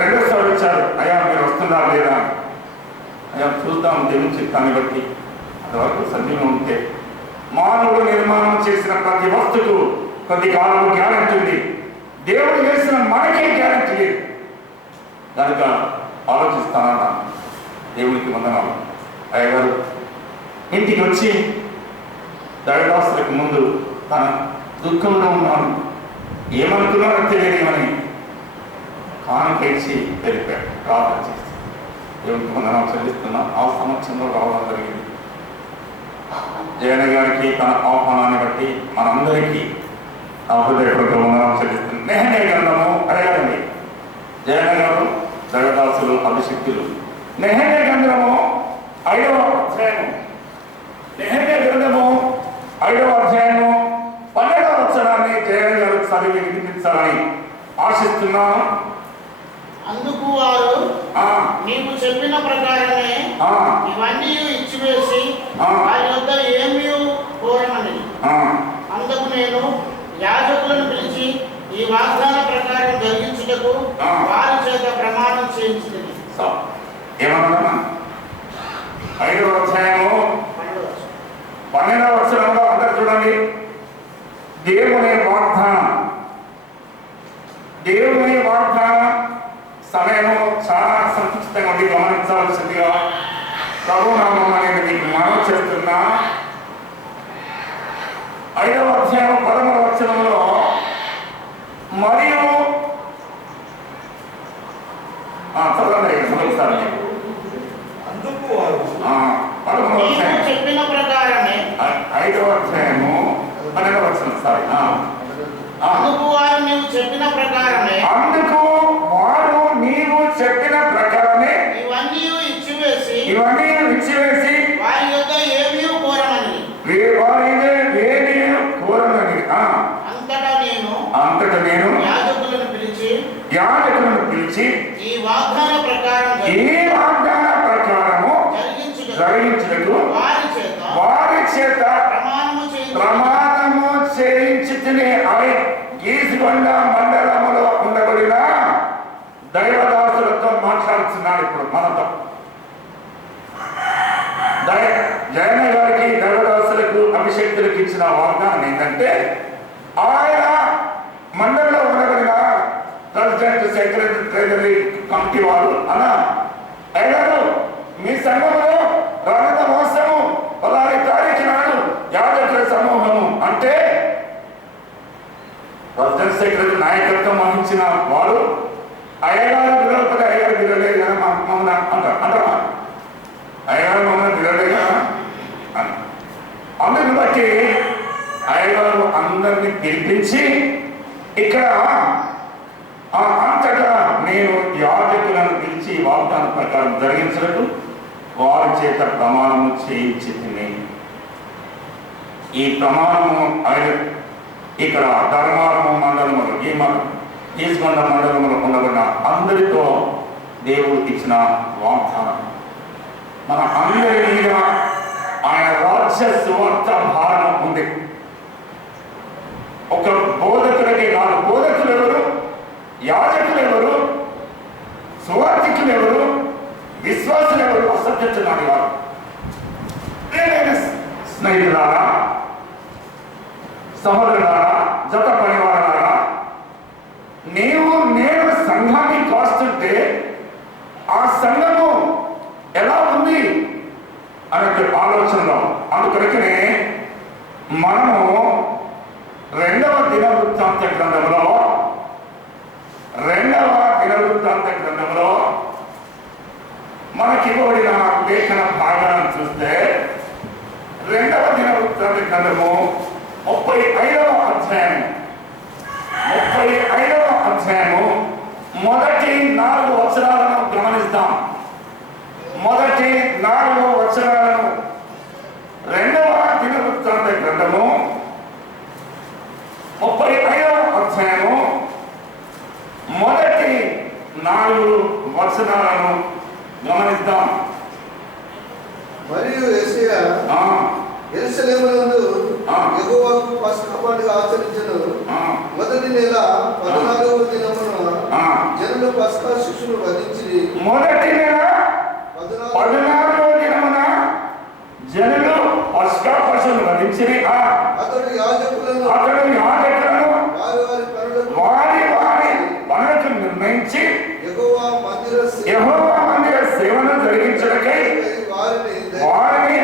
రెండోసారి వచ్చారు. అయ్యా మీరు వస్తున్నారా లేదా? అయ్యా చూద్దాం దేవుని చిత్తాన్ని బట్టి, అంతవరకు సజీవం ఉంటే. మానవుడు నిర్మాణం చేసిన ప్రతి వస్తుకు కొద్ది కాలం గ్యారెంటీ ఉంది, దేవుడు చేసిన మనకే గ్యారెంటీ లేదు. కనుక ఆలోచిస్తానన్నా. దేవునికి వందనాలు. అయ్యగారు ఇంటికి వచ్చి దైవదాసులకు ముందు తన దుఃఖంలో ఉన్నాను, ఏమనుకున్నారో తెలియని కానుకేసి తెలిపాడు, ప్రార్థన చేసి. దేవునికి వందనాలు చెల్లిస్తున్నా. ఆ సంవత్సరంలో రావడం జరిగింది. జయన గారికి తన ఆహ్వానాన్ని బట్టి మనందరికీ నా హృదయపూర్వక వందనాలు చెల్లిస్తుంది. నెహెమ్యా గ్రంథము అడగండి. జయన గారు దైవదాసులు అభిషక్తులు. నెహెమ్యా గ్రంథము 5వ అధ్యాయము, నెహెమ్యా గ్రంథము 5వ అధ్యాయము 12వ వచనాన్ని జయన గారు చదివి వినిపించాలని ఆశిస్తున్నాను. అందుకు వారు నీవు చెప్పిన ప్రకారమే ఇవన్నీ ఇచ్చివేసి వారి వద్ద ఏమీ కోరమని. అందుకు నేను యాజకులను పిలిచి ఈ వాగ్దాన ప్రకారం జరిగించుటకు వారి చేత ప్రమాణం చేయించింది. ఏమన్నా 5వ అధ్యాయము 12వ వచనంలో అందరు చూడండి. దేవుని వాగ్దానం సమయము చాలా సంతృప్తిగా ఉండి గమనించాల్సిందిగా ప్రభునామం అనేది మీకు మనవి చేస్తున్నా. 5వ అధ్యాయం 13వ వచనంలో మరియు చదవండి ఒకసారి. చెప్పిన ప్రకారమే 5వ అధ్యాయము 12వ వచనం. సారీ. అందుకు వారు నీవు చెప్పిన ప్రకారమే అందుకు వారు నీవు యాజకులను పిలిచి ఈ వాగ్దాన ప్రకారము జరిగించుటకు వారి చేత ప్రమాణము చేయించి అవి గీసుకొండ మండలములో ఉండబడిన దైవదాసులతో మాట్లాడుతున్నాడు. ఇప్పుడు మనతో జయన గారికి దైవదాసులకు అభిషేక్తులకు ఇచ్చిన వాగ్దానం ఏంటంటే, ఆయన మండలిలో ఉండబడిన ప్రెసిడెంట్, సెక్రటరీ, ట్రెజరీ కమిటీ వారు అయ్యారు, మీ సంఘంలో రానున్న మోసము 16 తారీఖు నాడు యాజకుల సమూహము అంటే ప్రెసిడెంట్, సెక్రటరీ నాయకత్వం వహించిన వారు అయ్యగారు విరవకపోతే అయ్యగారు విరలేదు కదా మమ్మల్ని అంటారా? అయ్యగారు మమ్మల్ని విరలేదు కదా అని. అందుని బట్టి అయ్యగారు అందరినీ పిలిపించి ఇక్కడ అంతటా నేను యాజకులను పిలిచి వాగ్దానం ప్రకారం జరిగించినట్టు వారి చేత ప్రమాణము చేయించి తిని, ఈ ప్రమాణము ఆయన ఇక్కడ ధర్మారము మండలములు తీసుకొండ మండలములు ఉండబడిన అందరితో దేవుడు ఇచ్చిన వాగ్దానం. మన అందరి మీద ఆయన రాజ్య సువార్త భారం ఉంది. ఒక బోధకులకే కాదు, బోధకులు ఎవరు, యాజకులు ఎవరు, సువార్థికులు ఎవరు, విశ్వాసులు ఎవరు, అసత్యనాడు వారు. స్నేహితులారా, సహోదరులారా, జత పనివారులారా, నేను సంఘాన్ని కాస్తుంటే ఆ సంఘము ఎలా ఉంది అనే ఆలోచనలో, అందుకొరకనే మనము 2వ దినవృత్తాంత గ్రంథంలో మనకి ఇవ్వబడిన లేఖన భాగాలను చూస్తే 2వ దినవృత్తాంత గ్రంథము 35వ అధ్యాయము మొదటి 4 వచనాలను గమనిస్తాం. మొదటి 4 వచనాలను 2వ దినవృత్తాంత గ్రంథము 35వ అధ్యాయము మొదటి 4 వచనాలను గమనిద్దాం. మరియు యేషయా యెరూషలేమునందు యెహోవాకు పస్కా పండుగ ఆచరించెను. మొదటి నెల 14వ దినమున జనులు పస్కా శిశువును వధించిరి. మొదటి నెల 14వ దినమున జనులు పస్కా పశువును వధించిరి. అతడు యాజకులను వారి పనులకు నిర్ణయించి యెహోవా మందిర సేవను జరిగించడకై వారిని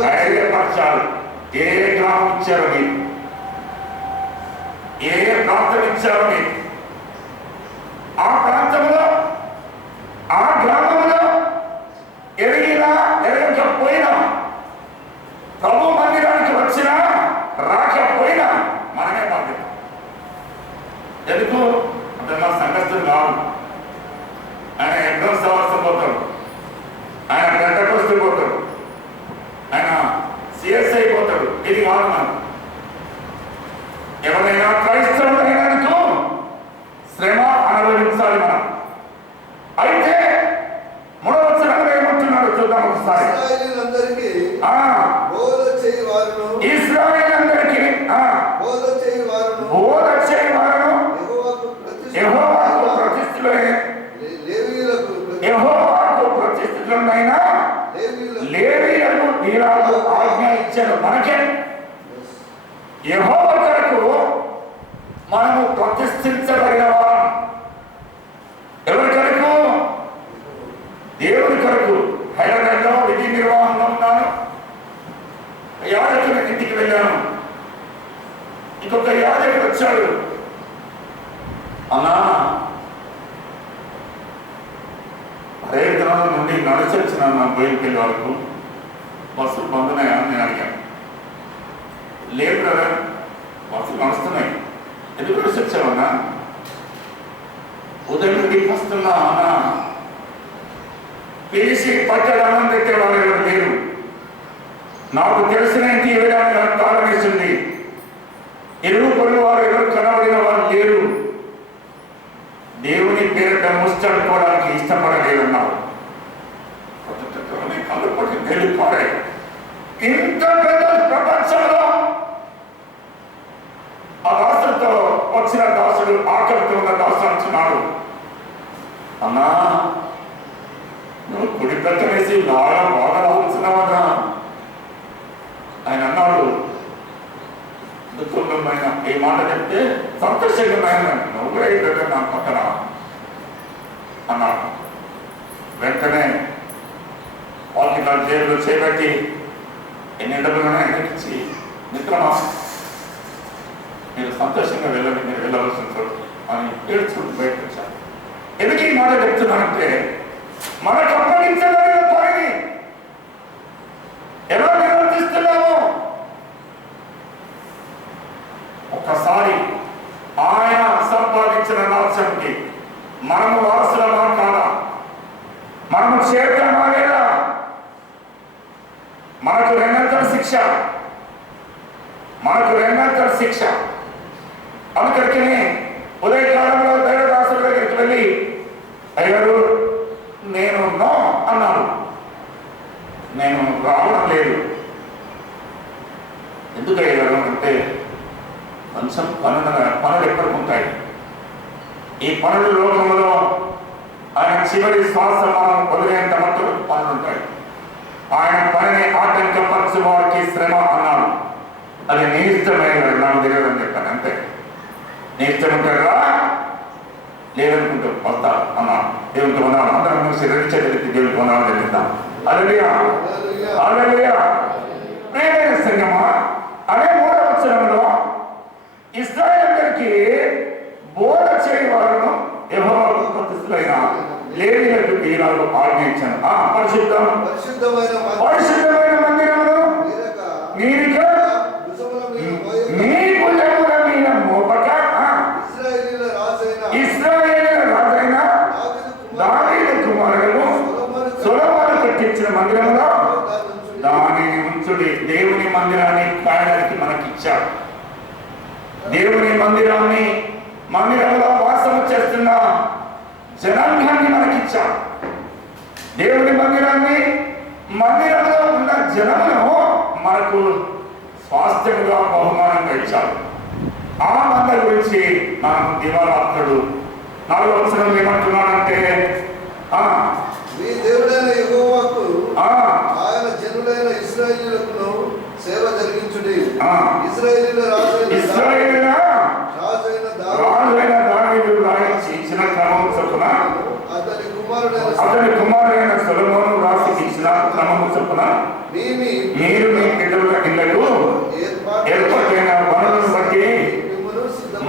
ధైర్యపరచాలి. ఏ గ్రామం ఇచ్చారు మీరు, ఏ ప్రాంతం ఇచ్చారు మీరు, ఆ ప్రాంతంలో ఆ గ్రామంలో ఎరగకపోయినా, ప్రభు మందిరానికి వచ్చినా రాకపోయినా మనమే బాధ్యత. ఎందుకు అంటే మా సంఘస్థులు కాదు, ఆయన ఎన్నో సంవత్సరం పోతాడు, ఆయన గంటకొస్తూ పోతాడు, ఆయన సిఎస్ఐ పోతాడు. ఇది కాదు మనం. ఎవరైనా క్రైస్తవుడైనందుకు శ్రమ అనుభవించాలి మనం. అయితే 3వ వచనంలో ఏమంటున్నాడు చూద్దాం ఒకసారి. ఇశ్రాయేలీయులందరికీ బోధ చేయి వారును యెహోవాకు ప్రతిష్ఠితులైన లేవీయులకు ఈలాగు ఆజ్ఞ ఇచ్చాడు. మనకే యెహోవా కొరకు మనము ప్రతిష్ఠించబడిన వారు. ఎవరి కొరకు? దేవుడి కొరకు. హైదరాబాద్లో విధి నిర్వహణలో ఉన్నాను, యాజకుల ఇంటికి వెళ్ళాను. ఇంకొక యాజకుడు వచ్చాడు, అన్నా రేగ్రామం నుండి నడిచొచ్చిన నా బయలుకెళ్ళే వరకు బస్సులు బందున్నాయా అని నేను అడిగాను. లేదు కదా, బస్సులు నడుస్తున్నాయి. ఎందుకు నడిచొచ్చావన్నా? ఉదయం నుండి వస్తున్నా అన్నా. పిలిచి పట్టడానం పెట్టేవారు ఎవరు లేరు. నాకు తెలిసిన ఇంటి వేయడానికి నాకు తాళమేసింది. ఇరుగు పొరుగు వారు ఎవరు కనబడిన వారు లేరు. ముచ్చడుకోవడానికి ఇష్టపడలేదన్నారు. కళ్ళు పట్టి నీళ్ళు పారాయి. ఇంత పెద్ద ప్రపంచంలో ఆ దాసులతో వచ్చిన దాసుడు ఆకలితో ఉన్న దాసు అంటున్నాడు, అన్నా నువ్వు కుడి పెట్టనేసి బాగా లాగుతున్నావన్నా. ఆయన అన్నాడు, దుఃఖంలోమైన ఏ మాట చెప్తే సంతోషంగా నువ్వు కూడా ఏంటంటే నా పక్కన అన్నాడు. వెంటనే వాళ్ళకి నా జైల్లో చేపట్టి ఎన్ని డబ్బులను ఆయనకి ఇచ్చి, మిత్రమా మీరు సంతోషంగా వెళ్ళండి, మీరు వెళ్ళవలసిన చోటు అని ఏడ్చుకుంటూ బయటకు వచ్చాను. ఎందుకు ఈ మాట చెప్తున్నానంటే, మనకు అప్పగించబడిన పనిని ఎలా నిర్వర్తిస్తున్నామో ఒక్కసారి ఆయన సంపాదించిన రాజ్యానికి మనము వారసులమా కాదా, మనము చేద్దామా లేదా, మనకు రెండంతల శిక్ష, మనకు రెండంతల శిక్ష. అందుకని ఉదయకాలంలో దైవదాసుల దగ్గరికి వెళ్ళి, అయ్యారు నేను నో అన్నాడు, నేను రావడం లేదు. ఎందుకు అయ్యారు అంటే, కొంచెం పనులు ఎక్కడికి ఉంటాయి. ఈ పనులు లోకంలో ఆయన చివరి శ్వాస మనం వదిలేంత మట్టుకు పనులు ఉంటాయి. ఆయన పనిని ఆటంకపరచు వారికి శ్రమ అన్నాడు. అది నీ ఇష్టమైన నాకు తెలియదని చెప్పాను, అంతే. నీ ఇష్టం ఉంటారా లేదనుకుంటూ వస్తా అన్నాడు. దేవునికి వందనాలు. అందరం మూసి రెండు చేతులకి దేవునికి వందనాలు చెల్లిద్దాం. హల్లెలూయా, హల్లెలూయా. ప్రియమైన సంగమా, అదే 3వ వచనంలో ఇశ్రాయేలుకి బోధ చేయవారును యెహోవాకు ప్రతిష్ఠులైన లేవీయులకు ఈనాడు ఆజ్ఞయించాను. పరిశుద్ధమైన మందిరమును మీరిక మీ భుజముల మీద మోపక ఇశ్రాయేలు రాజైన దావీదు కుమారుడు సొలొమోను కట్టించిన మందిరములో దానిని ఉంచుడి. దేవుని మందిరాన్ని కాయడానికి మనకిచ్చాడు. దేవుని మందిరంలో వాసము చేస్తున్న జనాంగాన్ని మనకిచ్చాడు. దేవుని మందిరంలో ఉన్న జనమును మనకు స్వాస్థ్యముగా బహుమానంగా ఇచ్చాడు. ఆ మంద గురించి మనం దివారాత్రుడు 4వ వచనం ఏమంటున్నాడంటే, మీ దేవుడైన యెహోవాకు ఆయన జనులైన ఇశ్రాయేలులకు సేవ జరిగించుడి. ఇశ్రాయేలు రాజైన దావీదు రాయించి ఇచ్చిన క్రమము చొప్పున అతని కుమారుడైన సొలొమోను రాసి ఇచ్చిన క్రమము చొప్పున మీరు మీ పితరుల ఇళ్లకు ఏర్పాటైన వనరులను బట్టి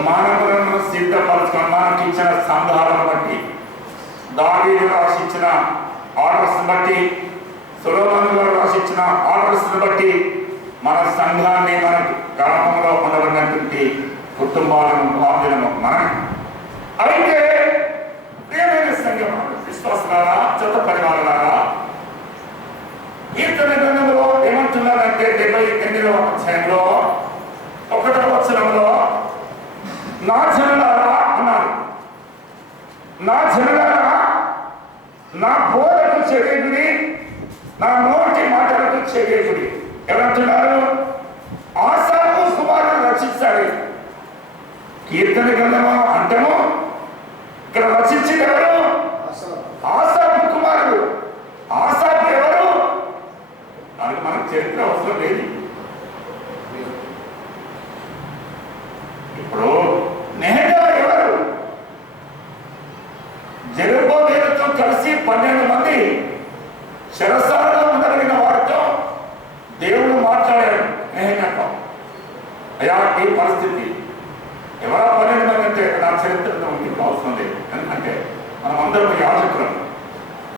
మానవులను సిద్ధపరచుకొని మనకి ఇచ్చిన సంఘాలను బట్టి, దావీదు రాసిచ్చిన ఆర్డర్స్ బట్టి, సొలొమోను గారు రాసిచ్చిన ఆర్డర్స్ బట్టి మన సంఘాన్ని, మన గ్రామంలో ఉండబడినటువంటి కుటుంబాలను బాధ్యులను మనం. అయితే ప్రియమైన సంఘం, విశ్వాసులారా, జత పరివారారా, కీర్తన గ్రంథంలో ఏమంటున్నారంటే 78వ అధ్యాయంలో 1వ వచనంలో నా జనులారా అన్నారు. నా జనులారా నా బోధకు చెవిగుడి, నా నోటి మాటలకు చెవిగుడి. ఎవరంటున్నారు? ఆసాపు కుమారుడు రచించాడు. కీర్తన గ్రంథము అంటేమో ఇక్కడ రచించింది ఎవరు? ఆసాపు కుమారుడు. ఆసాపు ఎవరు? దానికి మనకు చరిత్ర అవసరం లేదు. ఇప్పుడు నెహెమియా ఎవరు? జెరుబ్బయలుతో కలిసి 12 మంది చెరసాలలో ఉండగలిగిన వారితో దేవుడు మాట్లాడాడు. నెహెమియాతో, అయ్యా ఈ పరిస్థితి ఎవరా 12 మంది అంటే నా చరిత్రలో మీకు అవసరం లేదు. ఎందుకంటే మనం అందరం యాజకులం.